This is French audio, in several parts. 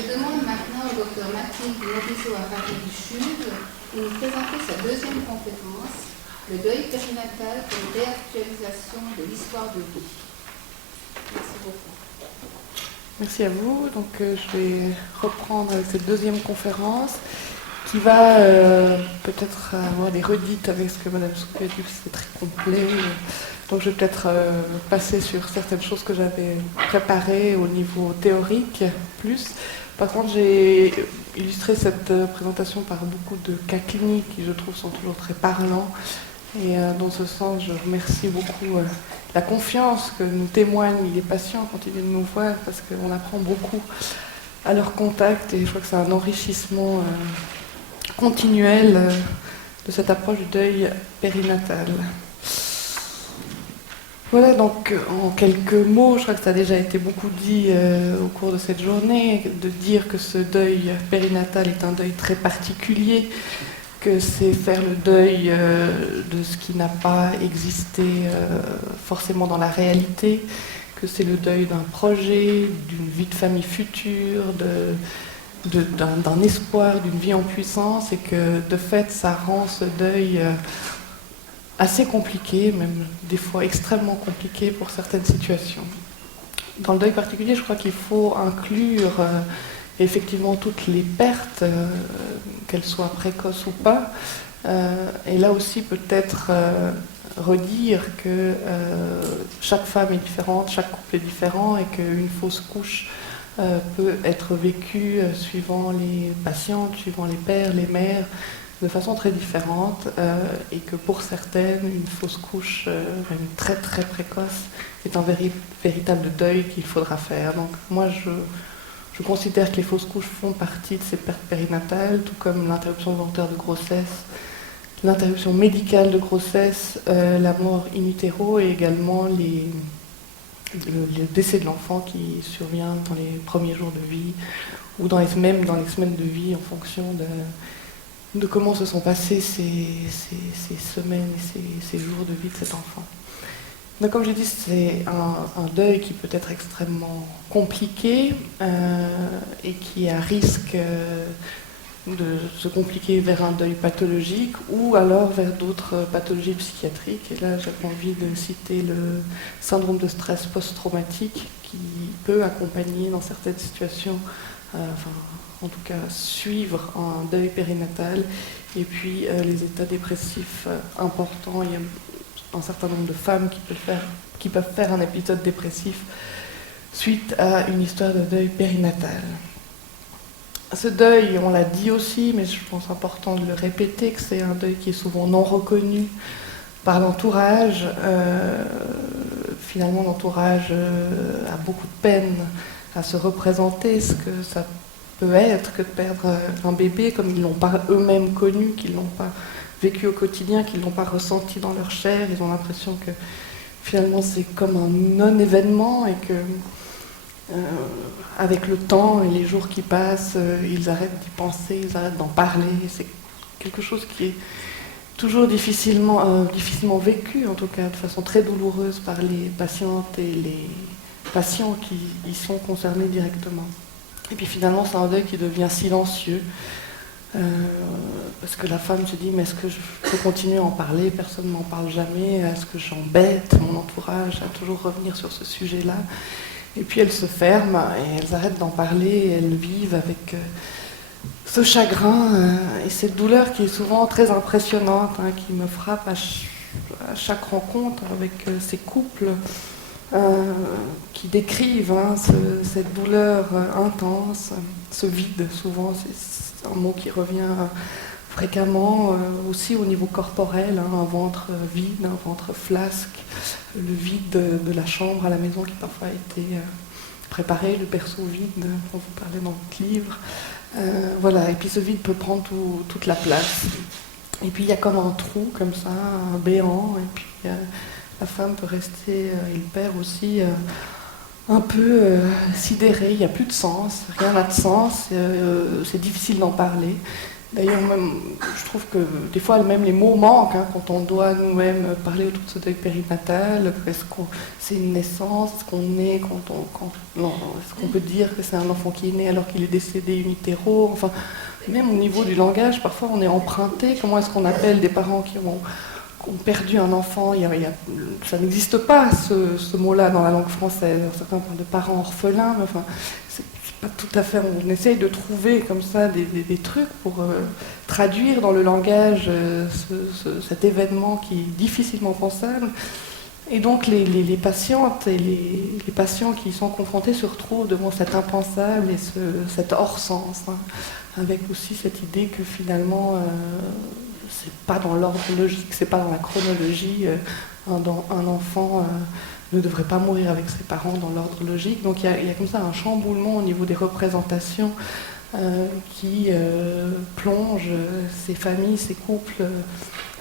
Je demande maintenant au docteur Mathilde Morisot à Paris-du-Sud de nous présenter sa deuxième conférence, le deuil périnatal comme réactualisation de l'histoire de vie. Merci beaucoup. Merci à vous. Donc, je vais reprendre cette deuxième conférence qui va peut-être avoir des redites avec ce que Madame Souquet a dit, c'est très complet. Donc, je vais peut-être passer sur certaines choses que j'avais préparées au niveau théorique plus. Par contre, j'ai illustré cette présentation par beaucoup de cas cliniques qui, je trouve, sont toujours très parlants. Et dans ce sens, je remercie beaucoup la confiance que nous témoignent les patients quand ils viennent nous voir, parce qu'on apprend beaucoup à leur contact, et je crois que c'est un enrichissement continuel de cette approche du deuil périnatal. Voilà, donc en quelques mots, je crois que ça a déjà été beaucoup dit au cours de cette journée, de dire que ce deuil périnatal est un deuil très particulier, que c'est faire le deuil de ce qui n'a pas existé forcément dans la réalité, que c'est le deuil d'un projet, d'une vie de famille future, d'un espoir, d'une vie en puissance, et que de fait ça rend ce deuil assez compliqué, même des fois extrêmement compliqué pour certaines situations. Dans le deuil particulier, je crois qu'il faut inclure effectivement toutes les pertes, qu'elles soient précoces ou pas, et là aussi peut-être redire que chaque femme est différente, chaque couple est différent, et qu'une fausse couche peut être vécue suivant les patientes, suivant les pères, les mères, de façon très différente, et que pour certaines, une fausse couche, même très très précoce, est un véritable deuil qu'il faudra faire. Donc moi je considère que les fausses couches font partie de ces pertes périnatales, tout comme l'interruption volontaire de grossesse, l'interruption médicale de grossesse, la mort in utero, et également le décès de l'enfant qui survient dans les premiers jours de vie, ou même dans les semaines de vie, en fonction de comment se sont passées ces semaines et ces jours de vie de cet enfant. Donc, comme j'ai dit, c'est un deuil qui peut être extrêmement compliqué et qui a risque de se compliquer vers un deuil pathologique ou alors vers d'autres pathologies psychiatriques. Et là, j'avais envie de citer le syndrome de stress post-traumatique qui peut accompagner dans certaines situations, en tout cas suivre un deuil périnatal, et puis les états dépressifs importants. Il y a un certain nombre de femmes qui peuvent faire un épisode dépressif suite à une histoire de deuil périnatal. Ce deuil, on l'a dit aussi, mais je pense important de le répéter, que c'est un deuil qui est souvent non reconnu par l'entourage. Finalement, l'entourage a beaucoup de peine à se représenter ce que ça peut être que de perdre un bébé, comme ils ne l'ont pas eux-mêmes connu, qu'ils ne l'ont pas vécu au quotidien, qu'ils ne l'ont pas ressenti dans leur chair. Ils ont l'impression que finalement c'est comme un non-événement, et que avec le temps et les jours qui passent, ils arrêtent d'y penser, ils arrêtent d'en parler. C'est quelque chose qui est toujours difficilement vécu, en tout cas de façon très douloureuse par les patientes et les patients qui y sont concernés directement. Et puis finalement, c'est un deuil qui devient silencieux, parce que la femme se dit, mais est-ce que je peux continuer à en parler? Personne ne m'en parle jamais. Est-ce que j'embête mon entourage à toujours revenir sur ce sujet-là? Et puis elles se ferment et elles arrêtent d'en parler, et elles vivent avec ce chagrin et cette douleur qui est souvent très impressionnante, qui me frappe à chaque rencontre avec ces couples qui décrivent cette douleur intense, ce vide. Souvent, c'est un mot qui revient fréquemment, aussi au niveau corporel, un ventre vide, un ventre flasque, le vide de la chambre à la maison qui parfois a été préparé, le berceau vide dont vous parlez dans votre livre. Voilà, et puis ce vide peut prendre toute la place. Et puis il y a comme un trou, comme ça, un béant, et puis la femme peut rester, et le père aussi, un peu sidéré, il n'y a plus de sens, rien n'a de sens, c'est difficile d'en parler. D'ailleurs, même, je trouve que des fois, même les mots manquent hein, quand on doit nous-mêmes parler autour de ce deuil périnatal. Est-ce que c'est une naissance? Est-ce qu'on est non, est-ce qu'on peut dire que c'est un enfant qui est né alors qu'il est décédé in utero? Enfin, même au niveau du langage, parfois on est emprunté. Comment est-ce qu'on appelle des parents qui ont perdu un enfant? Ça n'existe pas ce mot-là dans la langue française. Certains parlent de parents orphelins, mais enfin, c'est pas tout à fait. On essaye de trouver comme ça des trucs pour traduire dans le langage cet événement qui est difficilement pensable. Et donc les patientes et les patients qui y sont confrontés se retrouvent devant cet impensable et cet hors-sens, hein, avec aussi cette idée que finalement c'est pas dans l'ordre logique, c'est pas dans la chronologie. Un enfant ne devrait pas mourir avec ses parents dans l'ordre logique. Donc il y a comme ça un chamboulement au niveau des représentations qui plonge ces familles, ces couples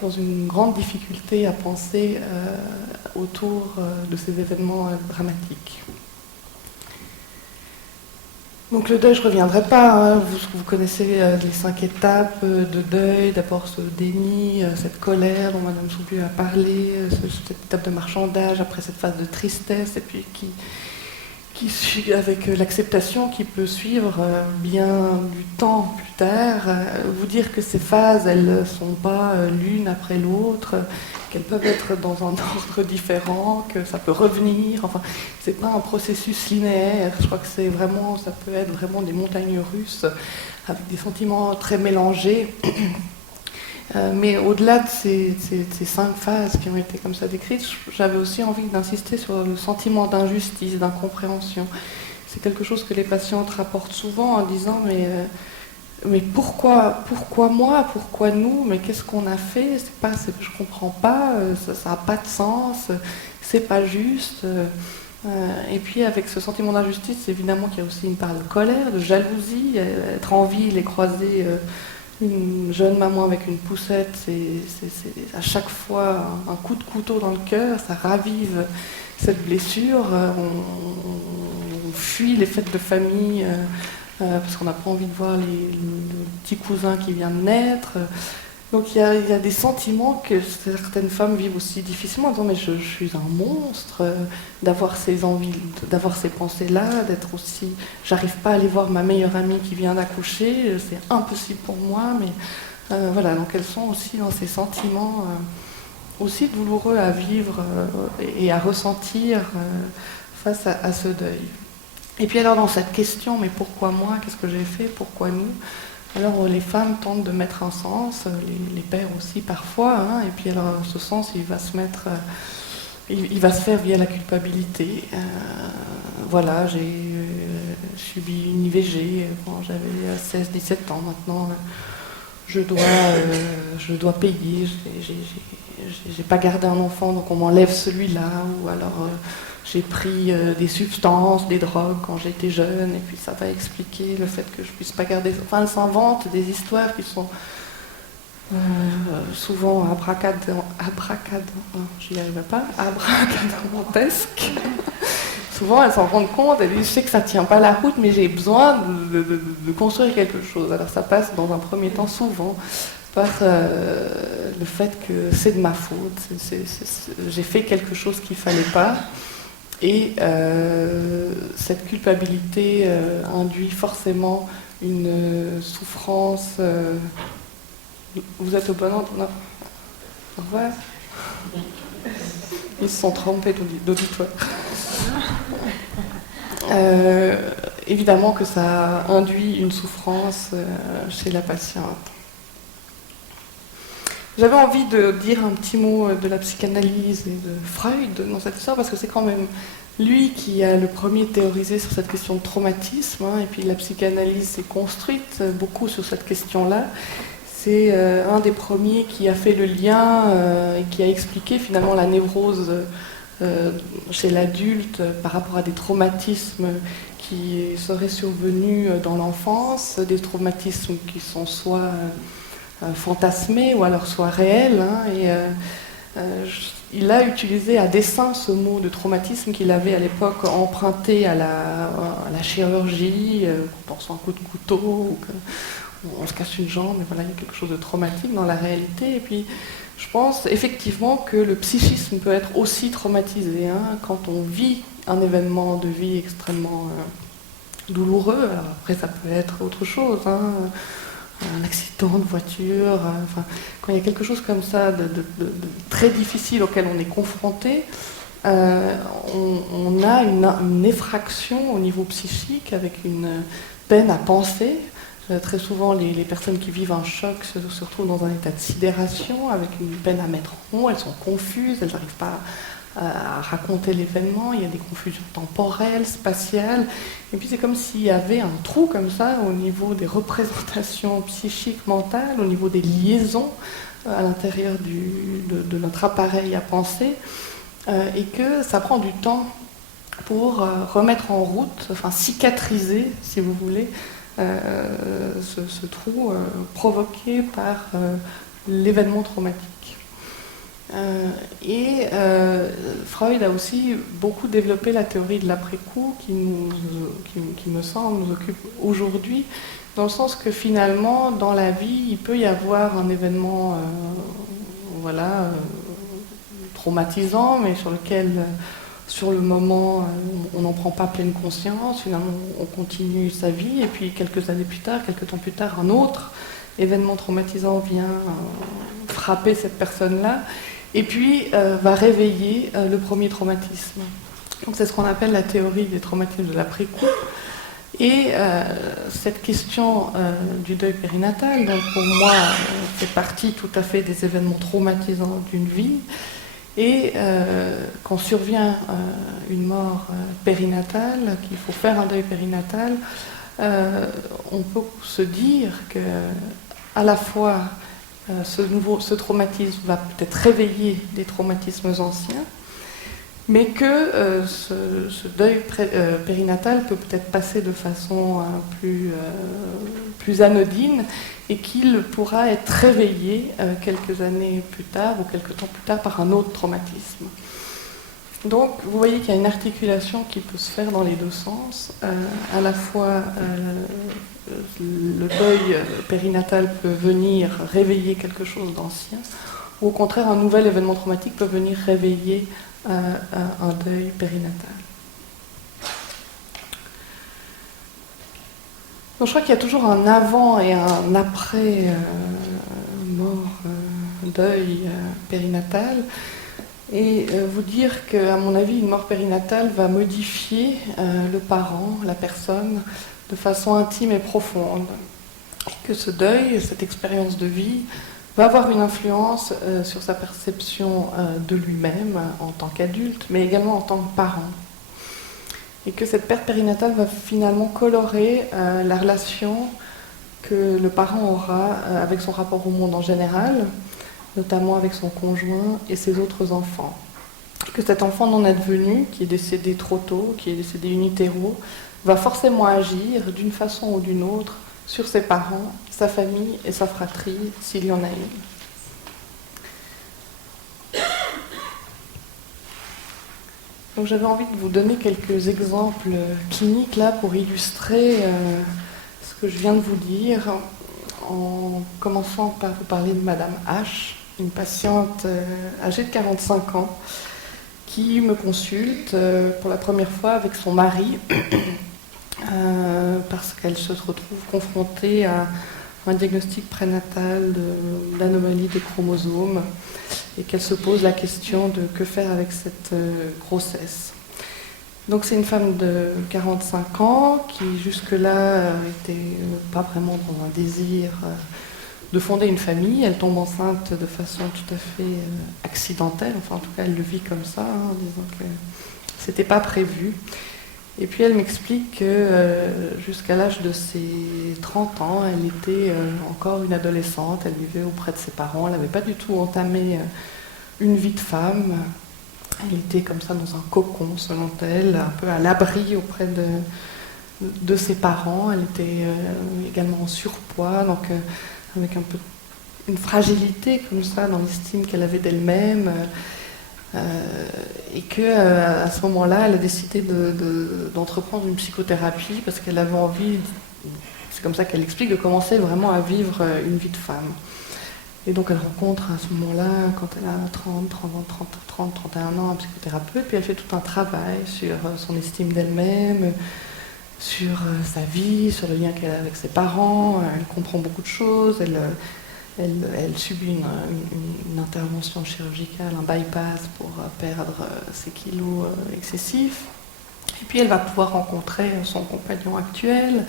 dans une grande difficulté à penser autour de ces événements dramatiques. Donc le deuil, je ne reviendrai pas, hein. Vous connaissez les 5 étapes de deuil, d'abord ce déni, cette colère dont Madame Soubu a parlé, cette étape de marchandage, après cette phase de tristesse, et puis qui suit avec l'acceptation qui peut suivre bien du temps plus tard. Vous dire que ces phases, elles ne sont pas l'une après l'autre, qu'elles peuvent être dans un ordre différent, que ça peut revenir. Enfin, c'est pas un processus linéaire. Je crois que ça peut être vraiment des montagnes russes avec des sentiments très mélangés. Mais au-delà de ces 5 phases qui ont été comme ça décrites, j'avais aussi envie d'insister sur le sentiment d'injustice, d'incompréhension. C'est quelque chose que les patientes rapportent souvent en disant mais pourquoi moi, pourquoi nous, mais qu'est-ce qu'on a fait, je comprends pas, ça n'a pas de sens, c'est pas juste. Et puis avec ce sentiment d'injustice, évidemment qu'il y a aussi une part de colère, de jalousie, être en ville et croiser une jeune maman avec une poussette, c'est à chaque fois un coup de couteau dans le cœur, ça ravive cette blessure, on fuit les fêtes de famille parce qu'on n'a pas envie de voir le petit cousin qui vient de naître. Donc il y a des sentiments que certaines femmes vivent aussi difficilement, en disant mais je suis un monstre, d'avoir ces envies, d'avoir ces pensées-là, d'être aussi... J'arrive pas à aller voir ma meilleure amie qui vient d'accoucher, c'est impossible pour moi, mais voilà, donc elles sont aussi dans ces sentiments aussi douloureux à vivre et à ressentir face à ce deuil. Et puis alors dans cette question, mais pourquoi moi, qu'est-ce que j'ai fait, pourquoi nous ? Alors les femmes tentent de mettre un sens, les pères aussi parfois, hein, et puis alors ce sens il va se faire via la culpabilité. Voilà, j'ai subi une IVG quand j'avais 16-17 ans. Maintenant, je dois payer. J'ai pas gardé un enfant, donc on m'enlève celui-là. Ou alors j'ai pris des substances, des drogues quand j'étais jeune, et puis ça va expliquer le fait que je puisse pas garder. Enfin, elles s'inventent des histoires qui sont souvent j'y arrivais pas, abracadabrantesques. Souvent, elles s'en rendent compte, elles disent, je sais que ça tient pas la route, mais j'ai besoin de construire quelque chose. Alors ça passe dans un premier temps souvent par le fait que c'est de ma faute, j'ai fait quelque chose qu'il fallait pas. Et cette culpabilité induit forcément une souffrance. Vous êtes au bon endroit? Non. Au revoir. Ils se sont trompés d'auditoire. Évidemment que ça induit une souffrance chez la patiente. J'avais envie de dire un petit mot de la psychanalyse et de Freud dans cette histoire, parce que c'est quand même lui qui a le premier théorisé sur cette question de traumatisme, hein, et puis la psychanalyse s'est construite beaucoup sur cette question-là. C'est un des premiers qui a fait le lien et qui a expliqué finalement la névrose chez l'adulte par rapport à des traumatismes qui seraient survenus dans l'enfance, des traumatismes qui sont soit fantasmés ou alors soit réels, hein, et il a utilisé à dessein ce mot de traumatisme qu'il avait à l'époque emprunté à la chirurgie, qu'on pense un coup de couteau on se casse une jambe, et voilà, il y a quelque chose de traumatique dans la réalité. Et puis, je pense effectivement que le psychisme peut être aussi traumatisé, hein, quand on vit un événement de vie extrêmement douloureux. Alors après, ça peut être autre chose, hein, un accident de voiture, enfin, quand il y a quelque chose comme ça de très difficile auquel on est confronté, on a une effraction au niveau psychique avec une peine à penser. Très souvent, les personnes qui vivent un choc se retrouvent dans un état de sidération, avec une peine à mettre en mots, elles sont confuses, elles n'arrivent pas à raconter l'événement, il y a des confusions temporelles, spatiales, et puis c'est comme s'il y avait un trou comme ça au niveau des représentations psychiques, mentales, au niveau des liaisons à l'intérieur de notre appareil à penser, et que ça prend du temps pour remettre en route, enfin cicatriser, si vous voulez, ce trou provoqué par l'événement traumatique. Freud a aussi beaucoup développé la théorie de l'après-coup qui me semble nous occupe aujourd'hui, dans le sens que finalement dans la vie il peut y avoir un événement traumatisant, mais sur lequel sur le moment on n'en prend pas pleine conscience, finalement on continue sa vie, et puis quelques temps plus tard, un autre événement traumatisant vient frapper cette personne-là, et puis va réveiller le premier traumatisme. Donc c'est ce qu'on appelle la théorie des traumatismes de l'après-coup. Et cette question du deuil périnatal, donc pour moi, fait partie tout à fait des événements traumatisants d'une vie. Et quand survient une mort périnatale, qu'il faut faire un deuil périnatal, on peut se dire que à la fois ce traumatisme va peut-être réveiller des traumatismes anciens, mais que ce deuil périnatal peut peut-être passer de façon plus anodine, et qu'il pourra être réveillé quelques années plus tard ou quelques temps plus tard par un autre traumatisme. Donc vous voyez qu'il y a une articulation qui peut se faire dans les deux sens. À la fois le deuil périnatal peut venir réveiller quelque chose d'ancien, ou au contraire un nouvel événement traumatique peut venir réveiller un deuil périnatal. Donc je crois qu'il y a toujours un avant et un après mort, deuil périnatal, et vous dire qu'à mon avis une mort périnatale va modifier le parent, la personne, de façon intime et profonde, et que ce deuil, cette expérience de vie va avoir une influence sur sa perception de lui-même en tant qu'adulte, mais également en tant que parent. Et que cette perte périnatale va finalement colorer la relation que le parent aura avec son rapport au monde en général, notamment avec son conjoint et ses autres enfants. Et que cet enfant non advenu, qui est décédé trop tôt, qui est décédé in utero, va forcément agir d'une façon ou d'une autre sur ses parents, sa famille et sa fratrie, s'il y en a une. Donc j'avais envie de vous donner quelques exemples cliniques là pour illustrer ce que je viens de vous dire, en commençant par vous parler de Madame H, une patiente âgée de 45 ans qui me consulte pour la première fois avec son mari parce qu'elle se retrouve confrontée à un diagnostic prénatal d'anomalie des chromosomes, et qu'elle se pose la question de que faire avec cette grossesse. Donc c'est une femme de 45 ans qui jusque-là n'était pas vraiment dans un désir de fonder une famille. Elle tombe enceinte de façon tout à fait accidentelle, enfin en tout cas elle le vit comme ça, en disant que c'était pas prévu. Et puis elle m'explique que jusqu'à l'âge de ses 30 ans, elle était encore une adolescente, elle vivait auprès de ses parents, elle n'avait pas du tout entamé une vie de femme. Elle était comme ça dans un cocon, selon elle, un peu à l'abri auprès de ses parents. Elle était également en surpoids, donc avec un peu une fragilité comme ça dans l'estime qu'elle avait d'elle-même. Et qu'à ce moment-là, elle a décidé d'entreprendre une psychothérapie parce qu'elle avait envie, c'est comme ça qu'elle explique, de commencer vraiment à vivre une vie de femme. Et donc elle rencontre à ce moment-là, quand elle a 30, 31 ans, un psychothérapeute, puis elle fait tout un travail sur son estime d'elle-même, sur sa vie, sur le lien qu'elle a avec ses parents. Elle comprend beaucoup de choses, elle subit une intervention chirurgicale, un bypass pour perdre ses kilos excessifs. Et puis elle va pouvoir rencontrer son compagnon actuel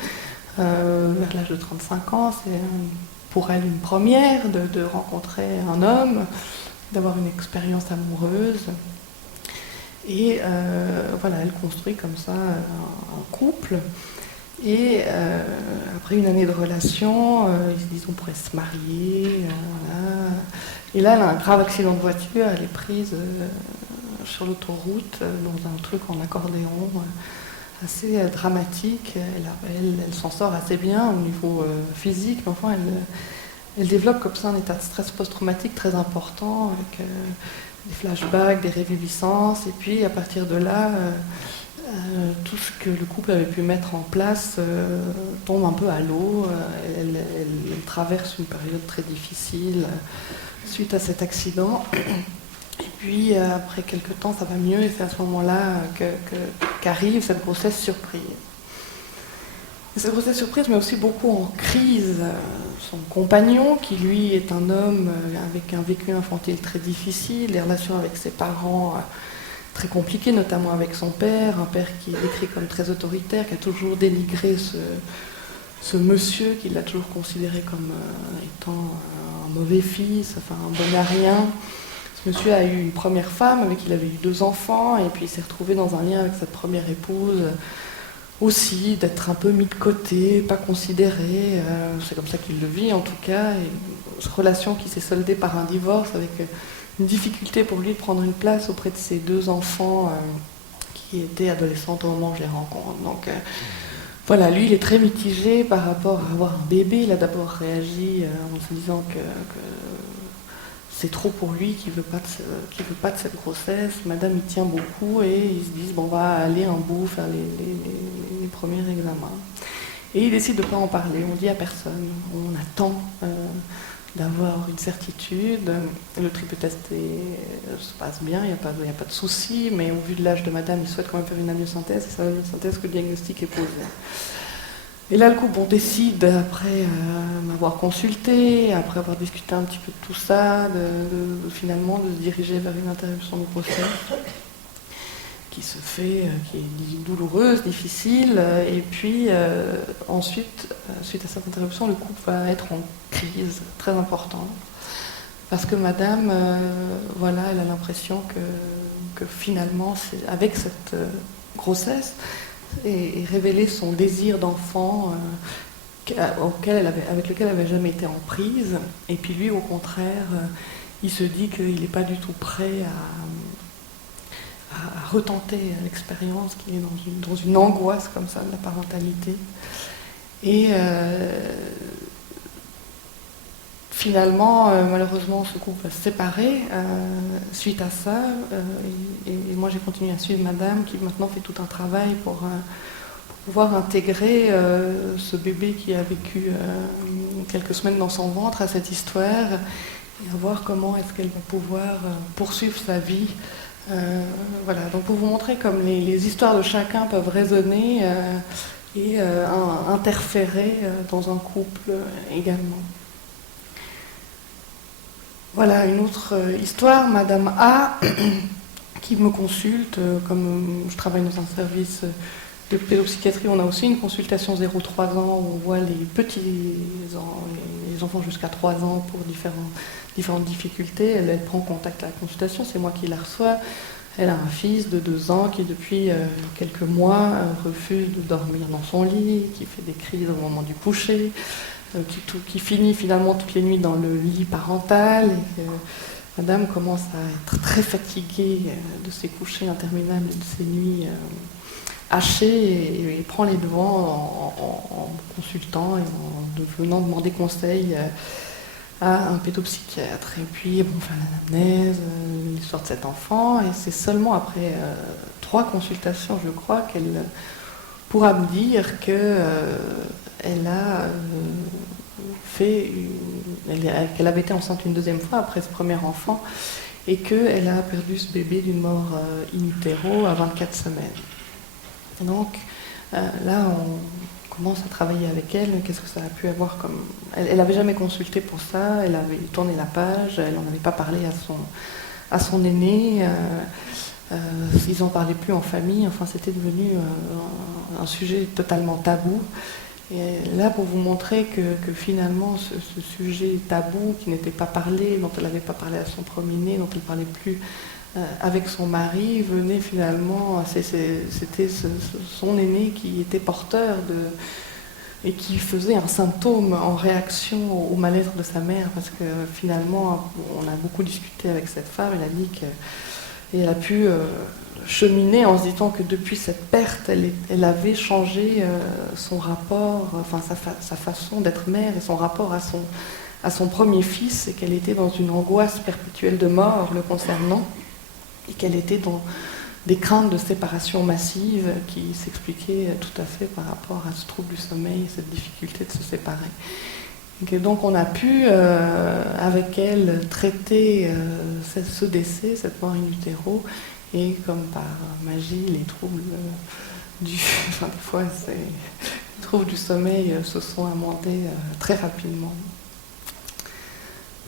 vers l'âge de 35 ans. C'est pour elle une première de rencontrer un homme, d'avoir une expérience amoureuse. Et voilà, elle construit comme ça un couple. Et après une année de relation, ils se disent on pourrait se marier. Voilà. Et là, elle a un grave accident de voiture, elle est prise sur l'autoroute dans un truc en accordéon assez dramatique. Elle s'en sort assez bien au niveau physique, mais enfin elle développe comme ça un état de stress post-traumatique très important avec des flashbacks, des réviviscences, et puis à partir de là, tout ce que le couple avait pu mettre en place tombe un peu à l'eau. Elle traverse une période très difficile suite à cet accident. Et puis après quelques temps, ça va mieux, et c'est à ce moment-là qu'arrive cette grossesse surprise. Et cette grossesse surprise met aussi beaucoup en crise son compagnon, qui lui est un homme avec un vécu infantile très difficile, les relations avec ses parents très compliquées, notamment avec son père, un père qui est décrit comme très autoritaire, qui a toujours dénigré ce monsieur, qu'il a toujours considéré comme étant un mauvais fils, enfin un bon à rien. Ce monsieur a eu une première femme avec qui il avait eu 2 enfants, et puis il s'est retrouvé dans un lien avec cette première épouse aussi, d'être un peu mis de côté, pas considéré. C'est comme ça qu'il le vit en tout cas. Et cette relation qui s'est soldée par un divorce, avec une difficulté pour lui de prendre une place auprès de ses 2 enfants qui étaient adolescentes au moment où je les rencontre. Donc voilà, lui il est très mitigé par rapport à avoir un bébé. Il a d'abord réagi en se disant que c'est trop pour lui, qu'il veut pas de cette grossesse. Madame y tient beaucoup, et ils se disent bon, on va aller un bout faire les premiers examens. Et il décide de ne pas en parler, on dit à personne, on attend d'avoir une certitude. Le triple test se passe bien, il n'y a pas de souci, mais au vu de l'âge de madame, il souhaite quand même faire une amniosynthèse, et c'est l'amniosynthèse que le diagnostic est posé. Et là, le couple, on décide, après m'avoir consulté, après avoir discuté un petit peu de tout ça, finalement de se diriger vers une interruption de grossesse qui se fait, qui est douloureuse, difficile. Et puis ensuite, suite à cette interruption, le couple va être en crise très importante. Parce que madame, voilà, elle a l'impression que finalement, avec cette grossesse, et révéler son désir d'enfant avec lequel elle n'avait jamais été en prise. Et puis lui, au contraire, il se dit qu'il n'est pas du tout prêt à retenter l'expérience, qu'il est dans une angoisse comme ça de la parentalité. Et finalement, malheureusement, ce couple va se séparer suite à ça. Et moi, j'ai continué à suivre madame, qui maintenant fait tout un travail pour pouvoir intégrer ce bébé qui a vécu quelques semaines dans son ventre à cette histoire, et à voir comment est-ce qu'elle va pouvoir poursuivre sa vie. Voilà, donc pour vous montrer comme les histoires de chacun peuvent résonner et interférer dans un couple également. Voilà une autre histoire, Madame A, qui me consulte. Comme je travaille dans un service de pédopsychiatrie, on a aussi une consultation 0-3 ans où on voit les enfants jusqu'à 3 ans pour différentes difficultés. Elle prend contact à la consultation, c'est moi qui la reçois. Elle a un fils de 2 ans qui, depuis quelques mois, refuse de dormir dans son lit, qui fait des crises au moment du coucher, qui finit finalement toutes les nuits dans le lit parental. Et madame commence à être très fatiguée de ses couchers interminables et de ses nuits hachées, et prend les devants en consultant et en venant demander conseil à un pédopsychiatre. Et puis, bon, enfin, l'anamnèse, l'histoire de cet enfant, et c'est seulement après 3 consultations, je crois, qu'elle pourra me dire qu'elle a qu'elle avait été enceinte une deuxième fois après ce premier enfant et qu'elle a perdu ce bébé d'une mort in utero à 24 semaines. Et donc là, on commence à travailler avec elle. Qu'est-ce que ça a pu avoir comme... Elle n'avait jamais consulté pour ça, elle avait tourné la page, elle n'en avait pas parlé à son aîné. Ils n'en parlaient plus en famille, enfin c'était devenu un sujet totalement tabou. Et là, pour vous montrer que finalement, ce sujet tabou qui n'était pas parlé, dont elle n'avait pas parlé à son premier-né, dont elle ne parlait plus avec son mari, venait finalement, c'était son aîné qui était porteur et qui faisait un symptôme en réaction au mal-être de sa mère, parce que finalement, on a beaucoup discuté avec cette femme, elle a dit qu'elle a pu cheminer en se disant que depuis cette perte, elle avait changé son rapport, enfin sa façon d'être mère et son rapport à son premier fils, et qu'elle était dans une angoisse perpétuelle de mort le concernant, et qu'elle était dans des craintes de séparation massive qui s'expliquaient tout à fait par rapport à ce trouble du sommeil, cette difficulté de se séparer. Et donc on a pu, avec elle, traiter ce décès, cette mort in utero, et comme par magie, les troubles enfin, des fois, les troubles du sommeil se sont amendés très rapidement.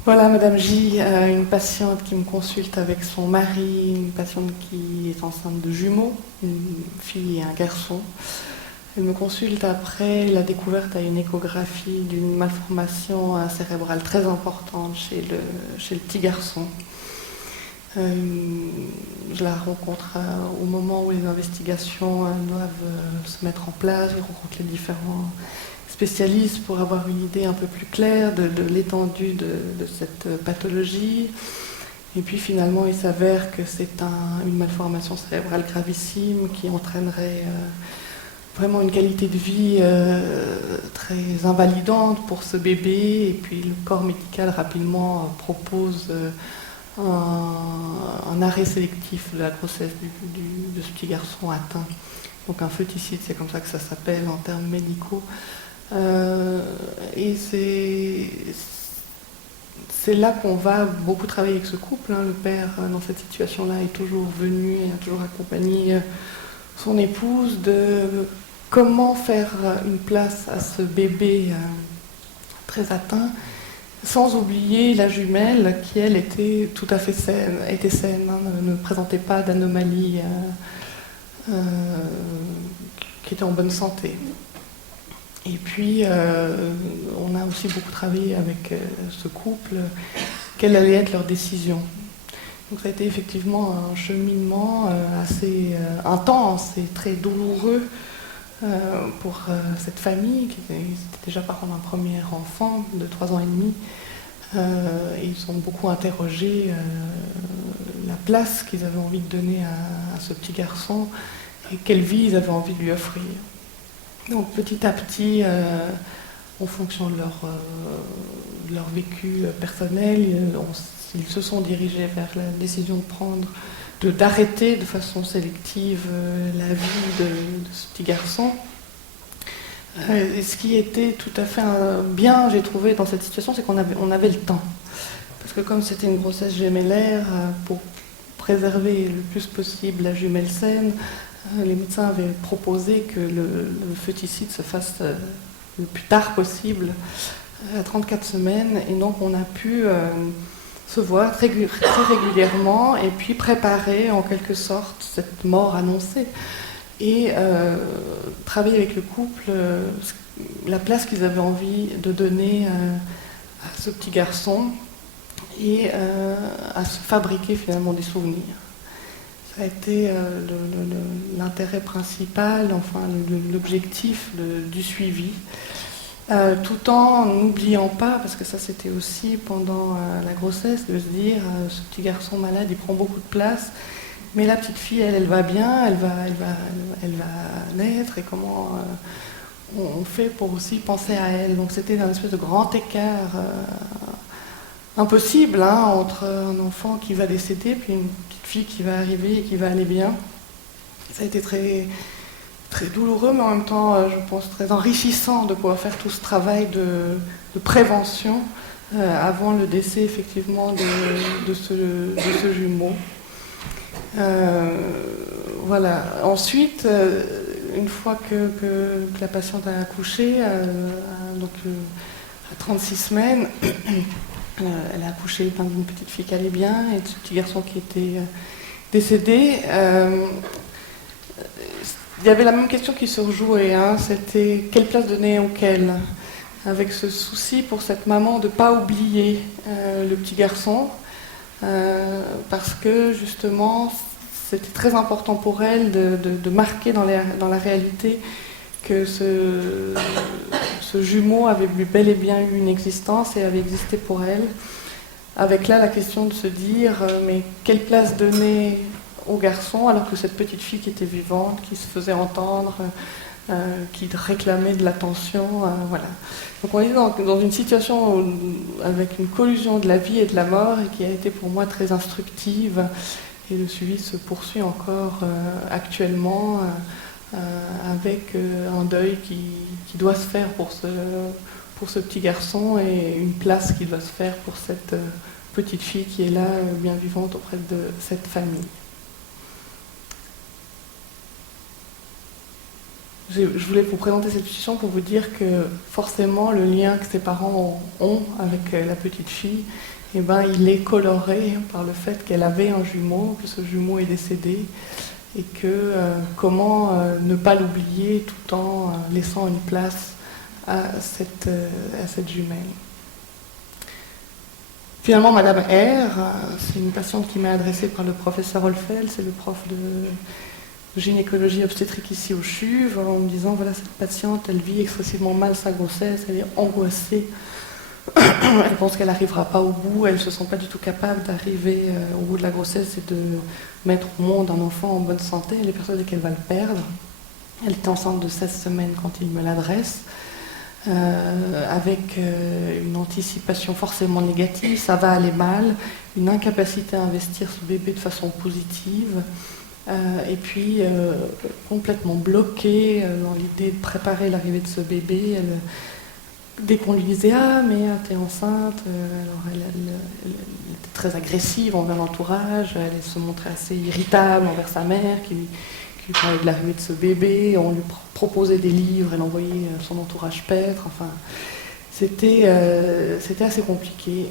Voilà, Madame J, une patiente qui me consulte avec son mari, une patiente qui est enceinte de jumeaux, une fille et un garçon. Elle me consulte après la découverte à une échographie d'une malformation cérébrale très importante chez le petit garçon. Je la rencontre au moment où les investigations doivent se mettre en place. Je rencontre les différents spécialistes pour avoir une idée un peu plus claire de l'étendue de cette pathologie. Et puis finalement, il s'avère que c'est une malformation cérébrale gravissime qui entraînerait vraiment une qualité de vie très invalidante pour ce bébé. Et puis le corps médical rapidement propose un arrêt sélectif de la grossesse de ce petit garçon atteint. Donc un foeticide, c'est comme ça que ça s'appelle en termes médicaux. Et c'est là qu'on va beaucoup travailler avec ce couple. Le père, dans cette situation-là, est toujours venu et a toujours accompagné son épouse de comment faire une place à ce bébé très atteint, sans oublier la jumelle qui, elle, était tout à fait saine, ne présentait pas d'anomalie, qui était en bonne santé. Et puis, on a aussi beaucoup travaillé avec ce couple, quelle allait être leur décision. Donc ça a été effectivement un cheminement assez intense et très douloureux pour cette famille, qui était déjà parents d'un premier enfant de 3 ans et demi. Et ils ont beaucoup interrogé la place qu'ils avaient envie de donner à ce petit garçon et quelle vie ils avaient envie de lui offrir. Donc petit à petit, en fonction de leur vécu personnel, ils se sont dirigés vers la décision d'arrêter de façon sélective la vie de ce petit garçon. Et ce qui était tout à fait bien, j'ai trouvé, dans cette situation, c'est qu'on avait le temps. Parce que comme c'était une grossesse gémellaire, pour préserver le plus possible la jumelle saine, les médecins avaient proposé que le foeticide se fasse le plus tard possible, à 34 semaines. Et donc on a pu se voir très régulièrement et puis préparer en quelque sorte cette mort annoncée. Et travailler avec le couple, la place qu'ils avaient envie de donner à ce petit garçon et à se fabriquer finalement des souvenirs. Ça a été l'intérêt principal, enfin l'objectif du suivi, tout en n'oubliant pas, parce que ça c'était aussi pendant la grossesse, de se dire ce petit garçon malade il prend beaucoup de place, mais la petite fille elle va bien, elle va naître, et comment on fait pour aussi penser à elle. Donc c'était un espèce de grand écart impossible entre un enfant qui va décéder puis une petite fille qui va arriver et qui va aller bien. Ça a été très, très douloureux, mais en même temps, je pense, très enrichissant de pouvoir faire tout ce travail de prévention avant le décès, effectivement, de ce jumeau. Voilà. Ensuite, une fois que la patiente a accouché, donc à 36 semaines, elle a accouché d'une petite fille qui allait bien et de ce petit garçon qui était décédé. Il y avait la même question qui se rejouait, hein, c'était quelle place donner auquel, avec ce souci pour cette maman de ne pas oublier le petit garçon, parce que justement c'était très important pour elle de marquer dans la réalité que ce jumeau avait bel et bien eu une existence et avait existé pour elle, avec là la question de se dire mais quelle place donner au garçon alors que cette petite fille qui était vivante, qui se faisait entendre, qui réclamait de l'attention, voilà. Donc on est dans une situation avec une collusion de la vie et de la mort et qui a été pour moi très instructive, et le suivi se poursuit encore actuellement avec un deuil qui doit se faire pour ce petit garçon et une place qui doit se faire pour cette petite fille qui est là, bien vivante auprès de cette famille. Je voulais vous présenter cette situation pour vous dire que forcément le lien que ses parents ont avec la petite fille, eh ben, il est coloré par le fait qu'elle avait un jumeau, que ce jumeau est décédé, et que comment ne pas l'oublier tout en laissant une place à cette jumelle. Finalement, Madame R, c'est une patiente qui m'est adressée par le professeur Olfel, c'est le prof de gynécologie obstétrique ici au CHUV, en me disant voilà, cette patiente, elle vit excessivement mal sa grossesse, elle est angoissée, elle pense qu'elle n'arrivera pas au bout, elle ne se sent pas du tout capable d'arriver au bout de la grossesse et de mettre au monde un enfant en bonne santé, elle est persuadée qu'elle va le perdre. Elle était enceinte de 16 semaines quand il me l'adresse, avec une anticipation forcément négative, ça va aller mal, une incapacité à investir ce bébé de façon positive, et puis complètement bloquée dans l'idée de préparer l'arrivée de ce bébé. Dès qu'on lui disait « Ah, mais t'es enceinte », alors elle était très agressive envers l'entourage, elle se montrait assez irritable envers sa mère qui lui parlait de l'arrivée de ce bébé, on lui proposait des livres, elle envoyait son entourage paître, enfin, c'était assez compliqué.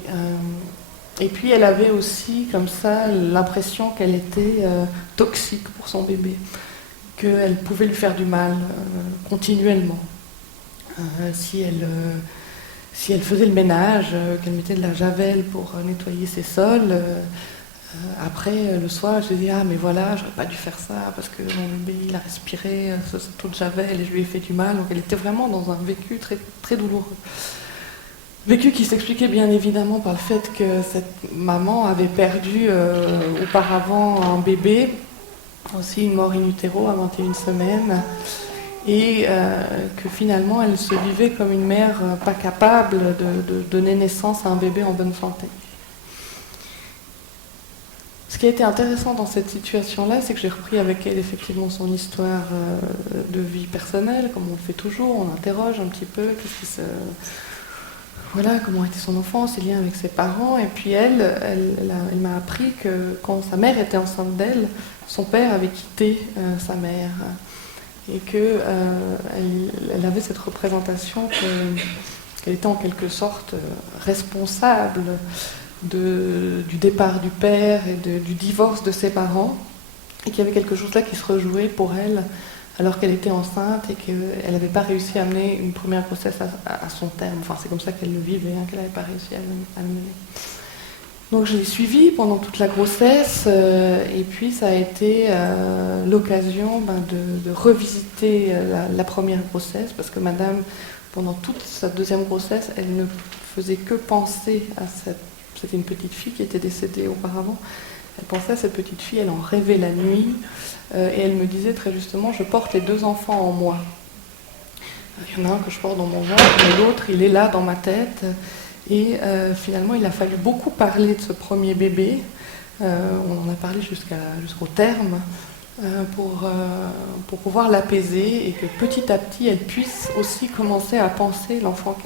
Et puis elle avait aussi comme ça l'impression qu'elle était toxique pour son bébé, qu'elle pouvait lui faire du mal continuellement. Si elle faisait le ménage, qu'elle mettait de la javel pour nettoyer ses sols, après le soir je disais ah mais voilà, j'aurais pas dû faire ça parce que mon bébé il a respiré cette eau de javel et je lui ai fait du mal. Donc elle était vraiment dans un vécu très, très douloureux. Vécu qui s'expliquait bien évidemment par le fait que cette maman avait perdu auparavant un bébé, aussi une mort in utero à 21 semaines, et que finalement elle se vivait comme une mère pas capable de donner naissance à un bébé en bonne santé. Ce qui a été intéressant dans cette situation-là, c'est que j'ai repris avec elle effectivement son histoire de vie personnelle, comme on le fait toujours, on interroge un petit peu, voilà, comment était son enfance, ses liens avec ses parents, et puis elle m'a appris que quand sa mère était enceinte d'elle, son père avait quitté sa mère, et qu'elle avait cette représentation qu'elle était en quelque sorte responsable du départ du père et du divorce de ses parents, et qu'il y avait quelque chose là qui se rejouait pour elle alors qu'elle était enceinte et qu'elle n'avait pas réussi à mener une première grossesse à son terme. Enfin, c'est comme ça qu'elle le vivait, qu'elle n'avait pas réussi à le mener. Donc je l'ai suivie pendant toute la grossesse, et puis ça a été l'occasion de revisiter la première grossesse, parce que madame, pendant toute sa deuxième grossesse, elle ne faisait que penser à c'était une petite fille qui était décédée auparavant. Elle pensait à cette petite fille, elle en rêvait la nuit, et elle me disait très justement, je porte les deux enfants en moi. Il y en a un que je porte dans mon ventre, mais l'autre, il est là dans ma tête. Et finalement, il a fallu beaucoup parler de ce premier bébé. On en a parlé jusqu'au terme. pour pouvoir l'apaiser et que petit à petit elle puisse aussi commencer à penser l'enfant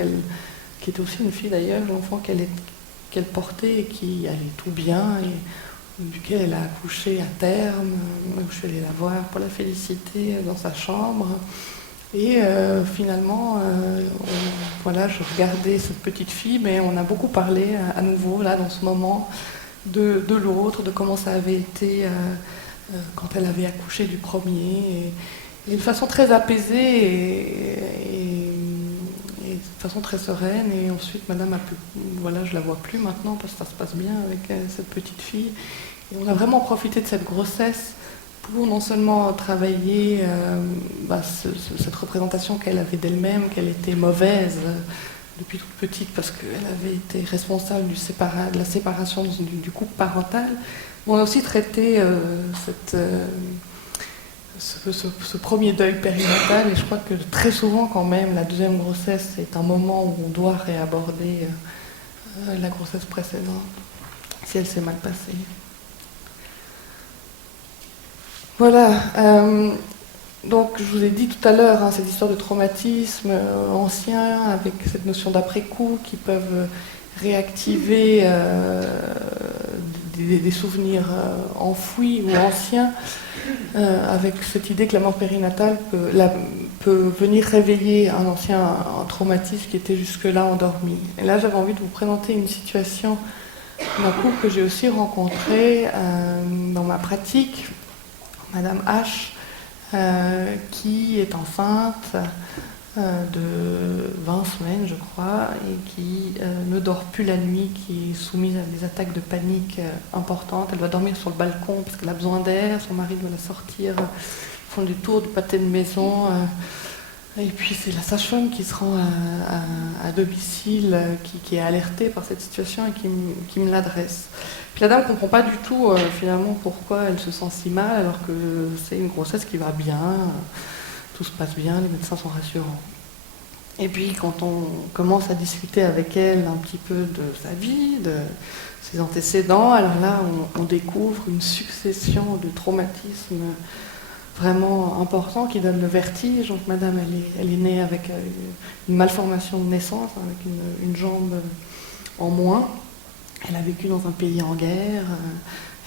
qui était aussi une fille d'ailleurs, l'enfant qu'elle portait et qui allait tout bien et duquel elle a accouché à terme, où je suis allée la voir pour la féliciter dans sa chambre. Et finalement, voilà, je regardais cette petite fille, mais on a beaucoup parlé à nouveau, là, dans ce moment, de l'autre, de comment ça avait été quand elle avait accouché du premier, et de façon très apaisée et de façon très sereine. Et ensuite, madame a pu, voilà, je la vois plus maintenant parce que ça se passe bien avec cette petite fille. Et on a vraiment profité de cette grossesse pour non seulement travailler cette représentation qu'elle avait d'elle-même, qu'elle était mauvaise depuis toute petite parce qu'elle avait été responsable de la séparation du couple parental. On a aussi traité ce premier deuil périnatal, et je crois que très souvent quand même la deuxième grossesse est un moment où on doit réaborder la grossesse précédente si elle s'est mal passée. Voilà, donc je vous ai dit tout à l'heure, cette histoire de traumatisme ancien avec cette notion d'après-coup qui peuvent réactiver des souvenirs enfouis ou anciens, avec cette idée que la mort périnatale peut venir réveiller un traumatisme qui était jusque-là endormi. Et là, j'avais envie de vous présenter une situation d'un couple que j'ai aussi rencontré dans ma pratique, Madame H, qui est enceinte de 20 semaines, je crois, et qui ne dort plus la nuit, qui est soumise à des attaques de panique importantes. Elle doit dormir sur le balcon parce qu'elle a besoin d'air, son mari doit la sortir, font du tour du pâté de maison. Et puis c'est la sage-femme qui se rend à domicile, qui est alertée par cette situation et qui me l'adresse. Puis la dame ne comprend pas du tout finalement pourquoi elle se sent si mal alors que c'est une grossesse qui va bien, tout se passe bien, les médecins sont rassurants. Et puis quand on commence à discuter avec elle un petit peu de sa vie, de ses antécédents, alors là on découvre une succession de traumatismes vraiment importants qui donnent le vertige. Donc madame elle est née avec une malformation de naissance, avec une jambe en moins. Elle a vécu dans un pays en guerre,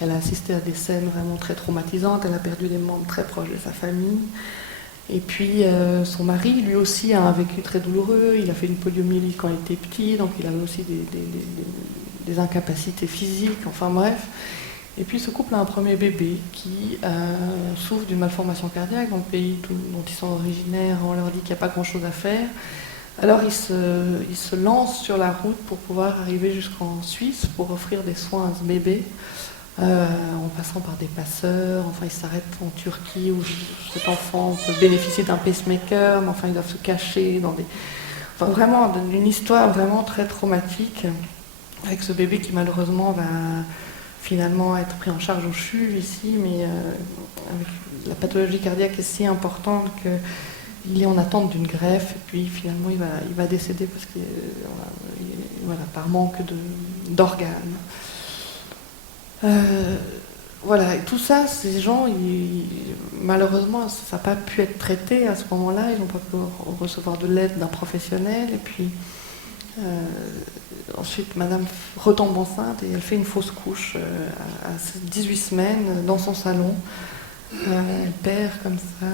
elle a assisté à des scènes vraiment très traumatisantes, elle a perdu des membres très proches de sa famille. Et puis son mari, lui aussi, a un vécu très douloureux, il a fait une poliomyélite quand il était petit, donc il avait aussi des incapacités physiques, enfin bref. Et puis ce couple a un premier bébé qui souffre d'une malformation cardiaque dans le pays dont ils sont originaires, on leur dit qu'il n'y a pas grand-chose à faire. Alors ils se lancent sur la route pour pouvoir arriver jusqu'en Suisse pour offrir des soins à ce bébé, en passant par des passeurs. Enfin ils s'arrêtent en Turquie où cet enfant peut bénéficier d'un pacemaker, mais enfin ils doivent se cacher dans des... Enfin vraiment une histoire vraiment très traumatique avec ce bébé qui malheureusement va finalement être pris en charge au CHUV ici, mais avec la pathologie cardiaque est si importante que il est en attente d'une greffe, et puis finalement il va décéder parce que voilà, par manque d'organes. Voilà, et tout ça, ces gens, malheureusement, ça n'a pas pu être traité à ce moment-là, ils n'ont pas pu recevoir de l'aide d'un professionnel, et puis ensuite madame retombe enceinte et elle fait une fausse couche à 18 semaines dans son salon. Elle perd comme ça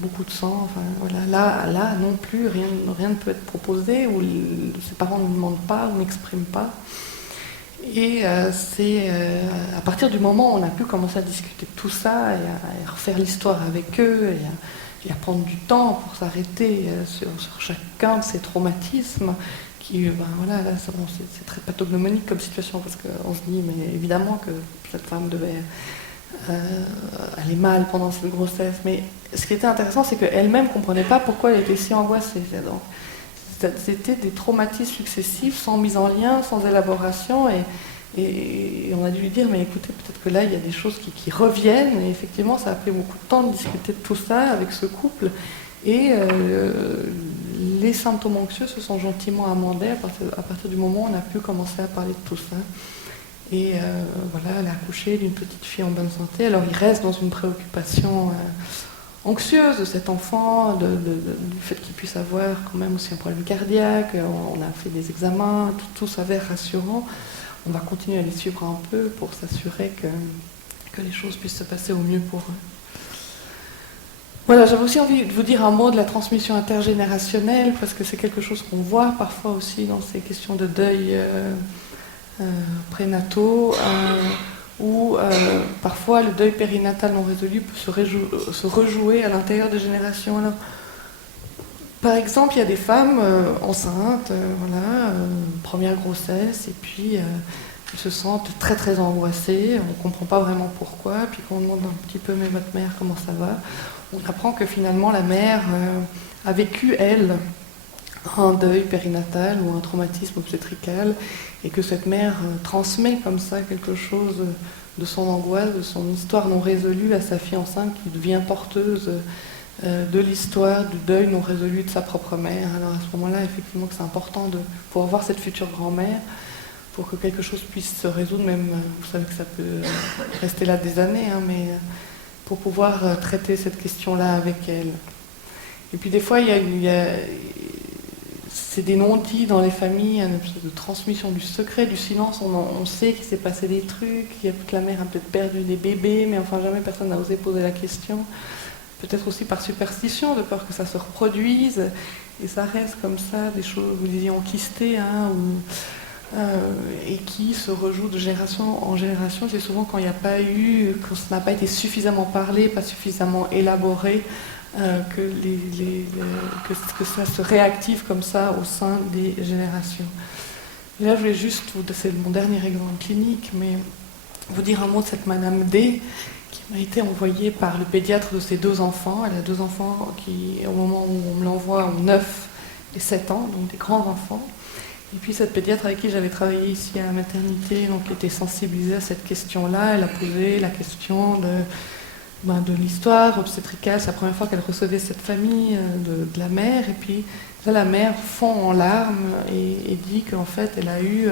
beaucoup de sang. Enfin, voilà. Là non plus, rien ne peut être proposé, ou ses parents ne demandent pas ou n'expriment pas. Et c'est à partir du moment où on a pu commencer à discuter de tout ça et à refaire l'histoire avec eux et à prendre du temps pour s'arrêter sur chacun de ces traumatismes qui, voilà, là c'est très pathognomonique comme situation parce qu'on se dit mais évidemment que cette femme devait aller mal pendant cette grossesse, mais ce qui était intéressant c'est qu'elle-même ne comprenait pas pourquoi elle était si angoissée. Donc, c'était des traumatismes successifs sans mise en lien, sans élaboration, et on a dû lui dire mais écoutez, peut-être que là il y a des choses qui reviennent, et effectivement ça a pris beaucoup de temps de discuter de tout ça avec ce couple, et les symptômes anxieux se sont gentiment amendés à partir du moment où on a pu commencer à parler de tout ça. Et voilà, elle a accouché d'une petite fille en bonne santé. Alors il reste dans une préoccupation anxieuse de cet enfant, du fait qu'il puisse avoir quand même aussi un problème cardiaque. On a fait des examens, tout s'avère rassurant. On va continuer à les suivre un peu pour s'assurer que les choses puissent se passer au mieux pour eux. Voilà, j'avais aussi envie de vous dire un mot de la transmission intergénérationnelle, parce que c'est quelque chose qu'on voit parfois aussi dans ces questions de deuil prénataux, où parfois le deuil périnatal non résolu peut se rejouer à l'intérieur des générations. Alors, par exemple, il y a des femmes enceintes, voilà, première grossesse, et puis elles se sentent très très angoissées, on ne comprend pas vraiment pourquoi, puis quand on demande un petit peu, mais votre mère, comment ça va, on apprend que finalement la mère a vécu, elle, un deuil périnatal ou un traumatisme obstétrical, et que cette mère transmet comme ça quelque chose de son angoisse, de son histoire non résolue à sa fille enceinte, qui devient porteuse de l'histoire du deuil non résolu de sa propre mère. Alors à ce moment-là, effectivement, que c'est important de pouvoir voir cette future grand-mère pour que quelque chose puisse se résoudre, même, vous savez que ça peut rester là des années, hein, mais pour pouvoir traiter cette question-là avec elle. Et puis des fois, c'est des non-dits dans les familles, une espèce de transmission du secret, du silence. On sait qu'il s'est passé des trucs, que la mère a peut-être perdu des bébés, mais enfin jamais personne n'a osé poser la question. Peut-être aussi par superstition, de peur que ça se reproduise, et ça reste comme ça, des choses, vous disiez, enquistées, hein, et qui se rejouent de génération en génération. C'est souvent quand il n'y a pas eu, quand ça n'a pas été suffisamment parlé, pas suffisamment élaboré, que ça se réactive comme ça au sein des générations. Et là, je voulais juste, c'est mon dernier exemple clinique, mais vous dire un mot de cette Madame D, qui m'a été envoyée par le pédiatre de ses 2 enfants. Elle a 2 enfants qui, au moment où on me l'envoie, ont 9 et 7 ans, donc des grands enfants. Et puis cette pédiatre avec qui j'avais travaillé ici à la maternité, donc était sensibilisée à cette question-là. Elle a posé la question de l'histoire obstétricale. C'est la première fois qu'elle recevait cette famille de la mère. Et puis là, la mère fond en larmes et dit qu'en fait, elle a eu,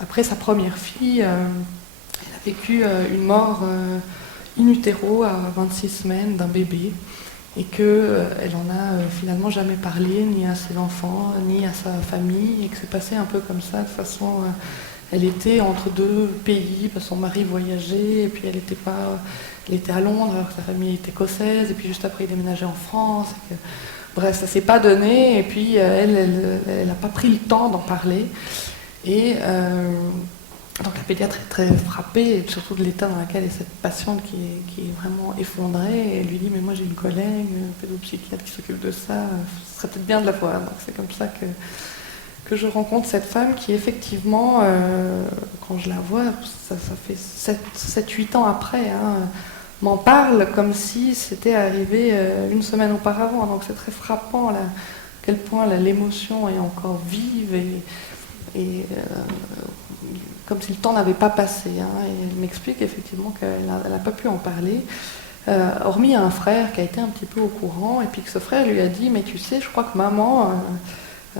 après sa première fille, elle a vécu une mort in utero à 26 semaines d'un bébé, et qu'elle n'en a finalement jamais parlé, ni à ses enfants, ni à sa famille, et que c'est passé un peu comme ça, de façon... elle était entre 2 pays, parce que son mari voyageait, et puis elle était à Londres, alors que sa famille est écossaise, et puis juste après il déménageait en France. Bref, ça ne s'est pas donné, et puis elle n'a pas pris le temps d'en parler. Et donc la pédiatre est très frappée, et surtout de l'état dans lequel est cette patiente qui est vraiment effondrée, et elle lui dit, mais moi j'ai une collègue, un pédopsychiatre qui s'occupe de ça, ce serait peut-être bien de la voir. Donc c'est comme ça que je rencontre cette femme qui effectivement, quand je la vois, ça fait 7-8 ans après, hein, m'en parle comme si c'était arrivé une semaine auparavant. Donc c'est très frappant là, à quel point l'émotion est encore vive et comme si le temps n'avait pas passé. Hein, et elle m'explique effectivement qu'elle n'a pas pu en parler, hormis un frère qui a été un petit peu au courant, et puis que ce frère lui a dit, mais tu sais, je crois que maman,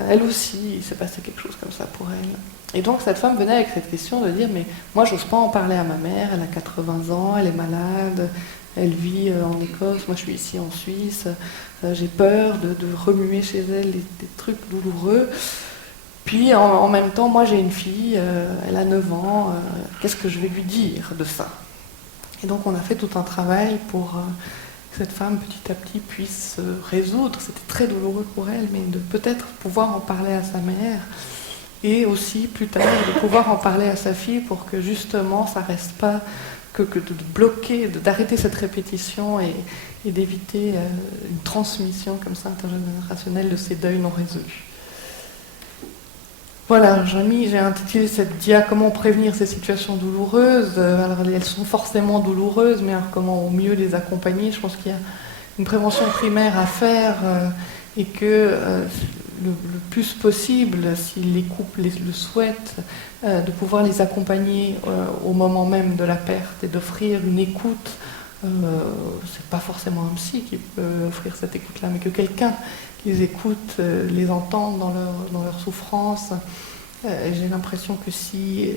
elle aussi, il s'est passé quelque chose comme ça pour elle. Et donc cette femme venait avec cette question de dire, mais moi j'ose pas en parler à ma mère, elle a 80 ans, elle est malade, elle vit en Écosse, moi je suis ici en Suisse, j'ai peur de remuer chez elle des trucs douloureux. Puis en même temps, moi j'ai une fille, elle a 9 ans, qu'est-ce que je vais lui dire de ça? Et donc on a fait tout un travail pour que cette femme petit à petit puisse se résoudre. C'était très douloureux pour elle, mais de peut-être pouvoir en parler à sa mère, et aussi plus tard de pouvoir en parler à sa fille pour que justement ça reste pas que de bloquer, d'arrêter cette répétition et d'éviter une transmission comme ça intergénérationnelle de ces deuils non résolus. Voilà, j'ai intitulé cette dia « Comment prévenir ces situations douloureuses ?» Alors elles sont forcément douloureuses, mais alors comment au mieux les accompagner? Je pense qu'il y a une prévention primaire à faire, et que le plus possible, si les couples le souhaitent, de pouvoir les accompagner au moment même de la perte et d'offrir une écoute. C'est pas forcément un psy qui peut offrir cette écoute-là, mais que quelqu'un les écoute, les entende dans leur souffrance, J'ai l'impression que si,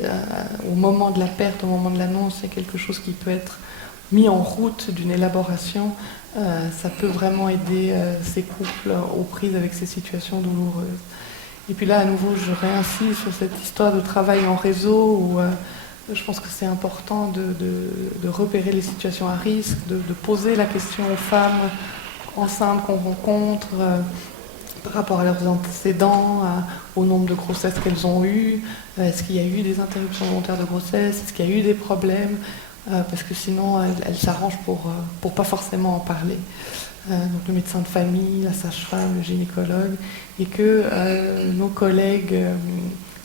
au moment de la perte, au moment de l'annonce, il y a quelque chose qui peut être mis en route d'une élaboration, ça peut vraiment aider ces couples aux prises avec ces situations douloureuses. Et puis là, à nouveau, je réinsiste sur cette histoire de travail en réseau où je pense que c'est important de repérer les situations à risque, de poser la question aux femmes enceintes qu'on rencontre par rapport à leurs antécédents, au nombre de grossesses qu'elles ont eues, est-ce qu'il y a eu des interruptions volontaires de grossesse, est-ce qu'il y a eu des problèmes, parce que sinon elles s'arrangent pour pas forcément en parler. Donc le médecin de famille, la sage-femme, le gynécologue, et que nos collègues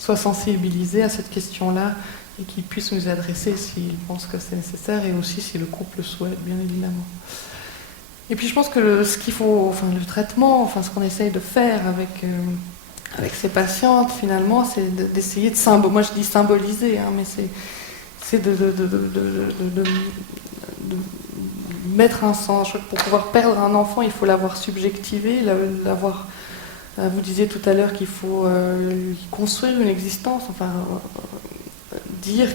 soient sensibilisés à cette question-là et qu'ils puissent nous adresser s'ils pensent que c'est nécessaire et aussi si le couple le souhaite, bien évidemment. Et puis je pense que ce qu'il faut, enfin le traitement, enfin ce qu'on essaye de faire avec ces patientes finalement, c'est d'essayer de symboliser. Moi je dis symboliser, hein, mais c'est de mettre un sens. Pour pouvoir perdre un enfant, il faut l'avoir subjectivé, l'avoir. Vous disiez tout à l'heure qu'il faut lui construire une existence, enfin dire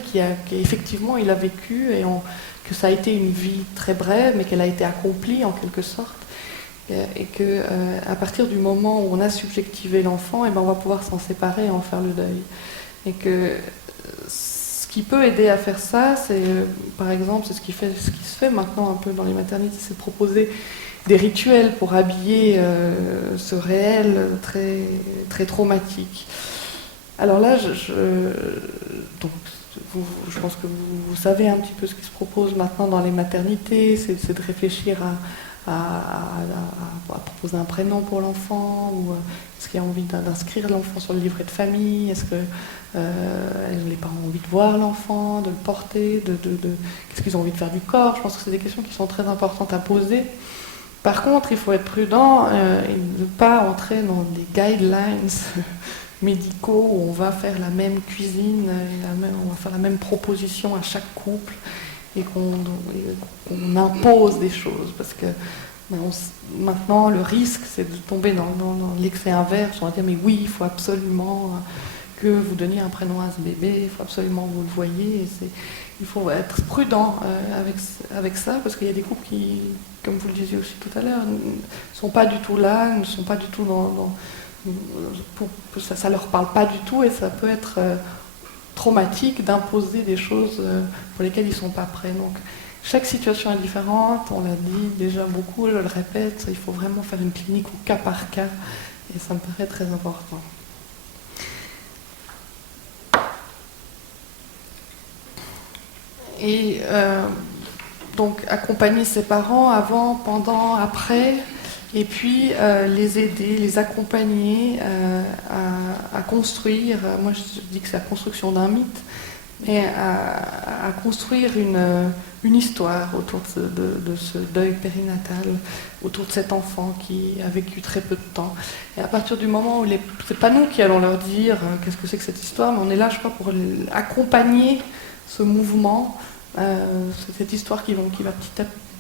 qu'effectivement il a vécu et que ça a été une vie très brève, mais qu'elle a été accomplie en quelque sorte, et que à partir du moment où on a subjectivé l'enfant, et ben on va pouvoir s'en séparer et en faire le deuil. Et que ce qui peut aider à faire ça, c'est par exemple, c'est ce qui se fait maintenant un peu dans les maternités, c'est de proposer des rituels pour habiller ce réel très, très traumatique. Alors là, donc, je pense que vous savez un petit peu ce qui se propose maintenant dans les maternités, c'est de réfléchir à proposer un prénom pour l'enfant, ou est-ce qu'il y a envie d'inscrire l'enfant sur le livret de famille, est-ce que les parents ont envie de voir l'enfant, de le porter, qu'est-ce qu'ils ont envie de faire du corps. Je pense que c'est des questions qui sont très importantes à poser. Par contre, il faut être prudent et ne pas entrer dans des guidelines médicaux où on va faire la même cuisine, on va faire la même proposition à chaque couple et qu'on impose des choses, parce que maintenant le risque c'est de tomber dans l'excès inverse. On va dire mais oui, il faut absolument que vous donniez un prénom à ce bébé, il faut absolument que vous le voyez, et il faut être prudent avec ça, parce qu'il y a des couples qui, comme vous le disiez aussi tout à l'heure, ne sont pas du tout là, ne sont pas du tout ça leur parle pas du tout, et ça peut être traumatique d'imposer des choses pour lesquelles ils sont pas prêts. Donc chaque situation est différente, on l'a dit déjà beaucoup, je le répète, il faut vraiment faire une clinique au cas par cas, et ça me paraît très important. Et donc accompagner ses parents avant, pendant, après, et puis les aider, les accompagner à construire, moi je dis que c'est la construction d'un mythe, mais à construire une histoire autour de ce deuil périnatal, autour de cet enfant qui a vécu très peu de temps. Et à partir du moment où c'est pas nous qui allons leur dire qu'est-ce que c'est que cette histoire, mais on est là, je crois, pour accompagner ce mouvement, cette histoire qui va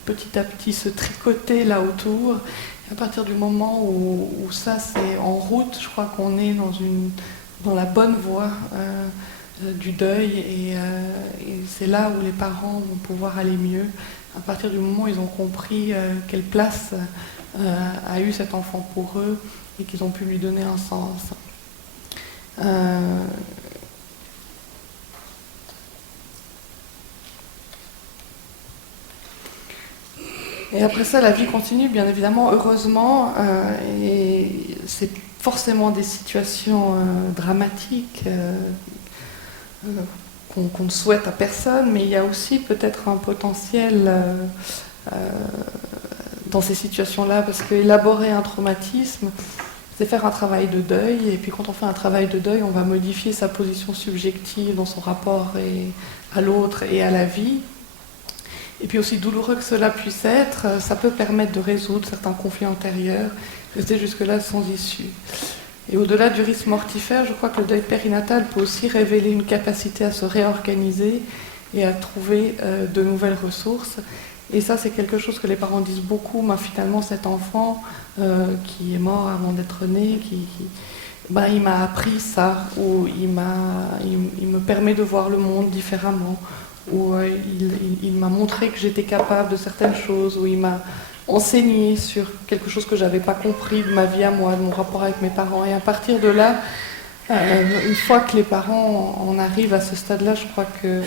petit à petit se tricoter là autour. Et à partir du moment où ça c'est en route, je crois qu'on est dans la bonne voie du deuil, et c'est là où les parents vont pouvoir aller mieux, à partir du moment où ils ont compris quelle place a eu cet enfant pour eux et qu'ils ont pu lui donner un sens. Et après ça, la vie continue, bien évidemment, heureusement, et c'est forcément des situations dramatiques qu'on ne souhaite à personne, mais il y a aussi peut-être un potentiel dans ces situations-là, parce qu'élaborer un traumatisme, c'est faire un travail de deuil, et puis quand on fait un travail de deuil, on va modifier sa position subjective dans son rapport à l'autre et à la vie. Et puis aussi douloureux que cela puisse être, ça peut permettre de résoudre certains conflits antérieurs, rester jusque-là sans issue. Et au-delà du risque mortifère, je crois que le deuil périnatal peut aussi révéler une capacité à se réorganiser et à trouver de nouvelles ressources. Et ça, c'est quelque chose que les parents disent beaucoup. Mais finalement, cet enfant qui est mort avant d'être né, ben, il m'a appris ça, ou il me permet de voir le monde différemment, ou il m'a montré que j'étais capable de certaines choses, ou il m'a enseigné sur quelque chose que j'avais pas compris de ma vie à moi, de mon rapport avec mes parents. Et à partir de là, une fois que les parents en arrivent à ce stade-là, je crois que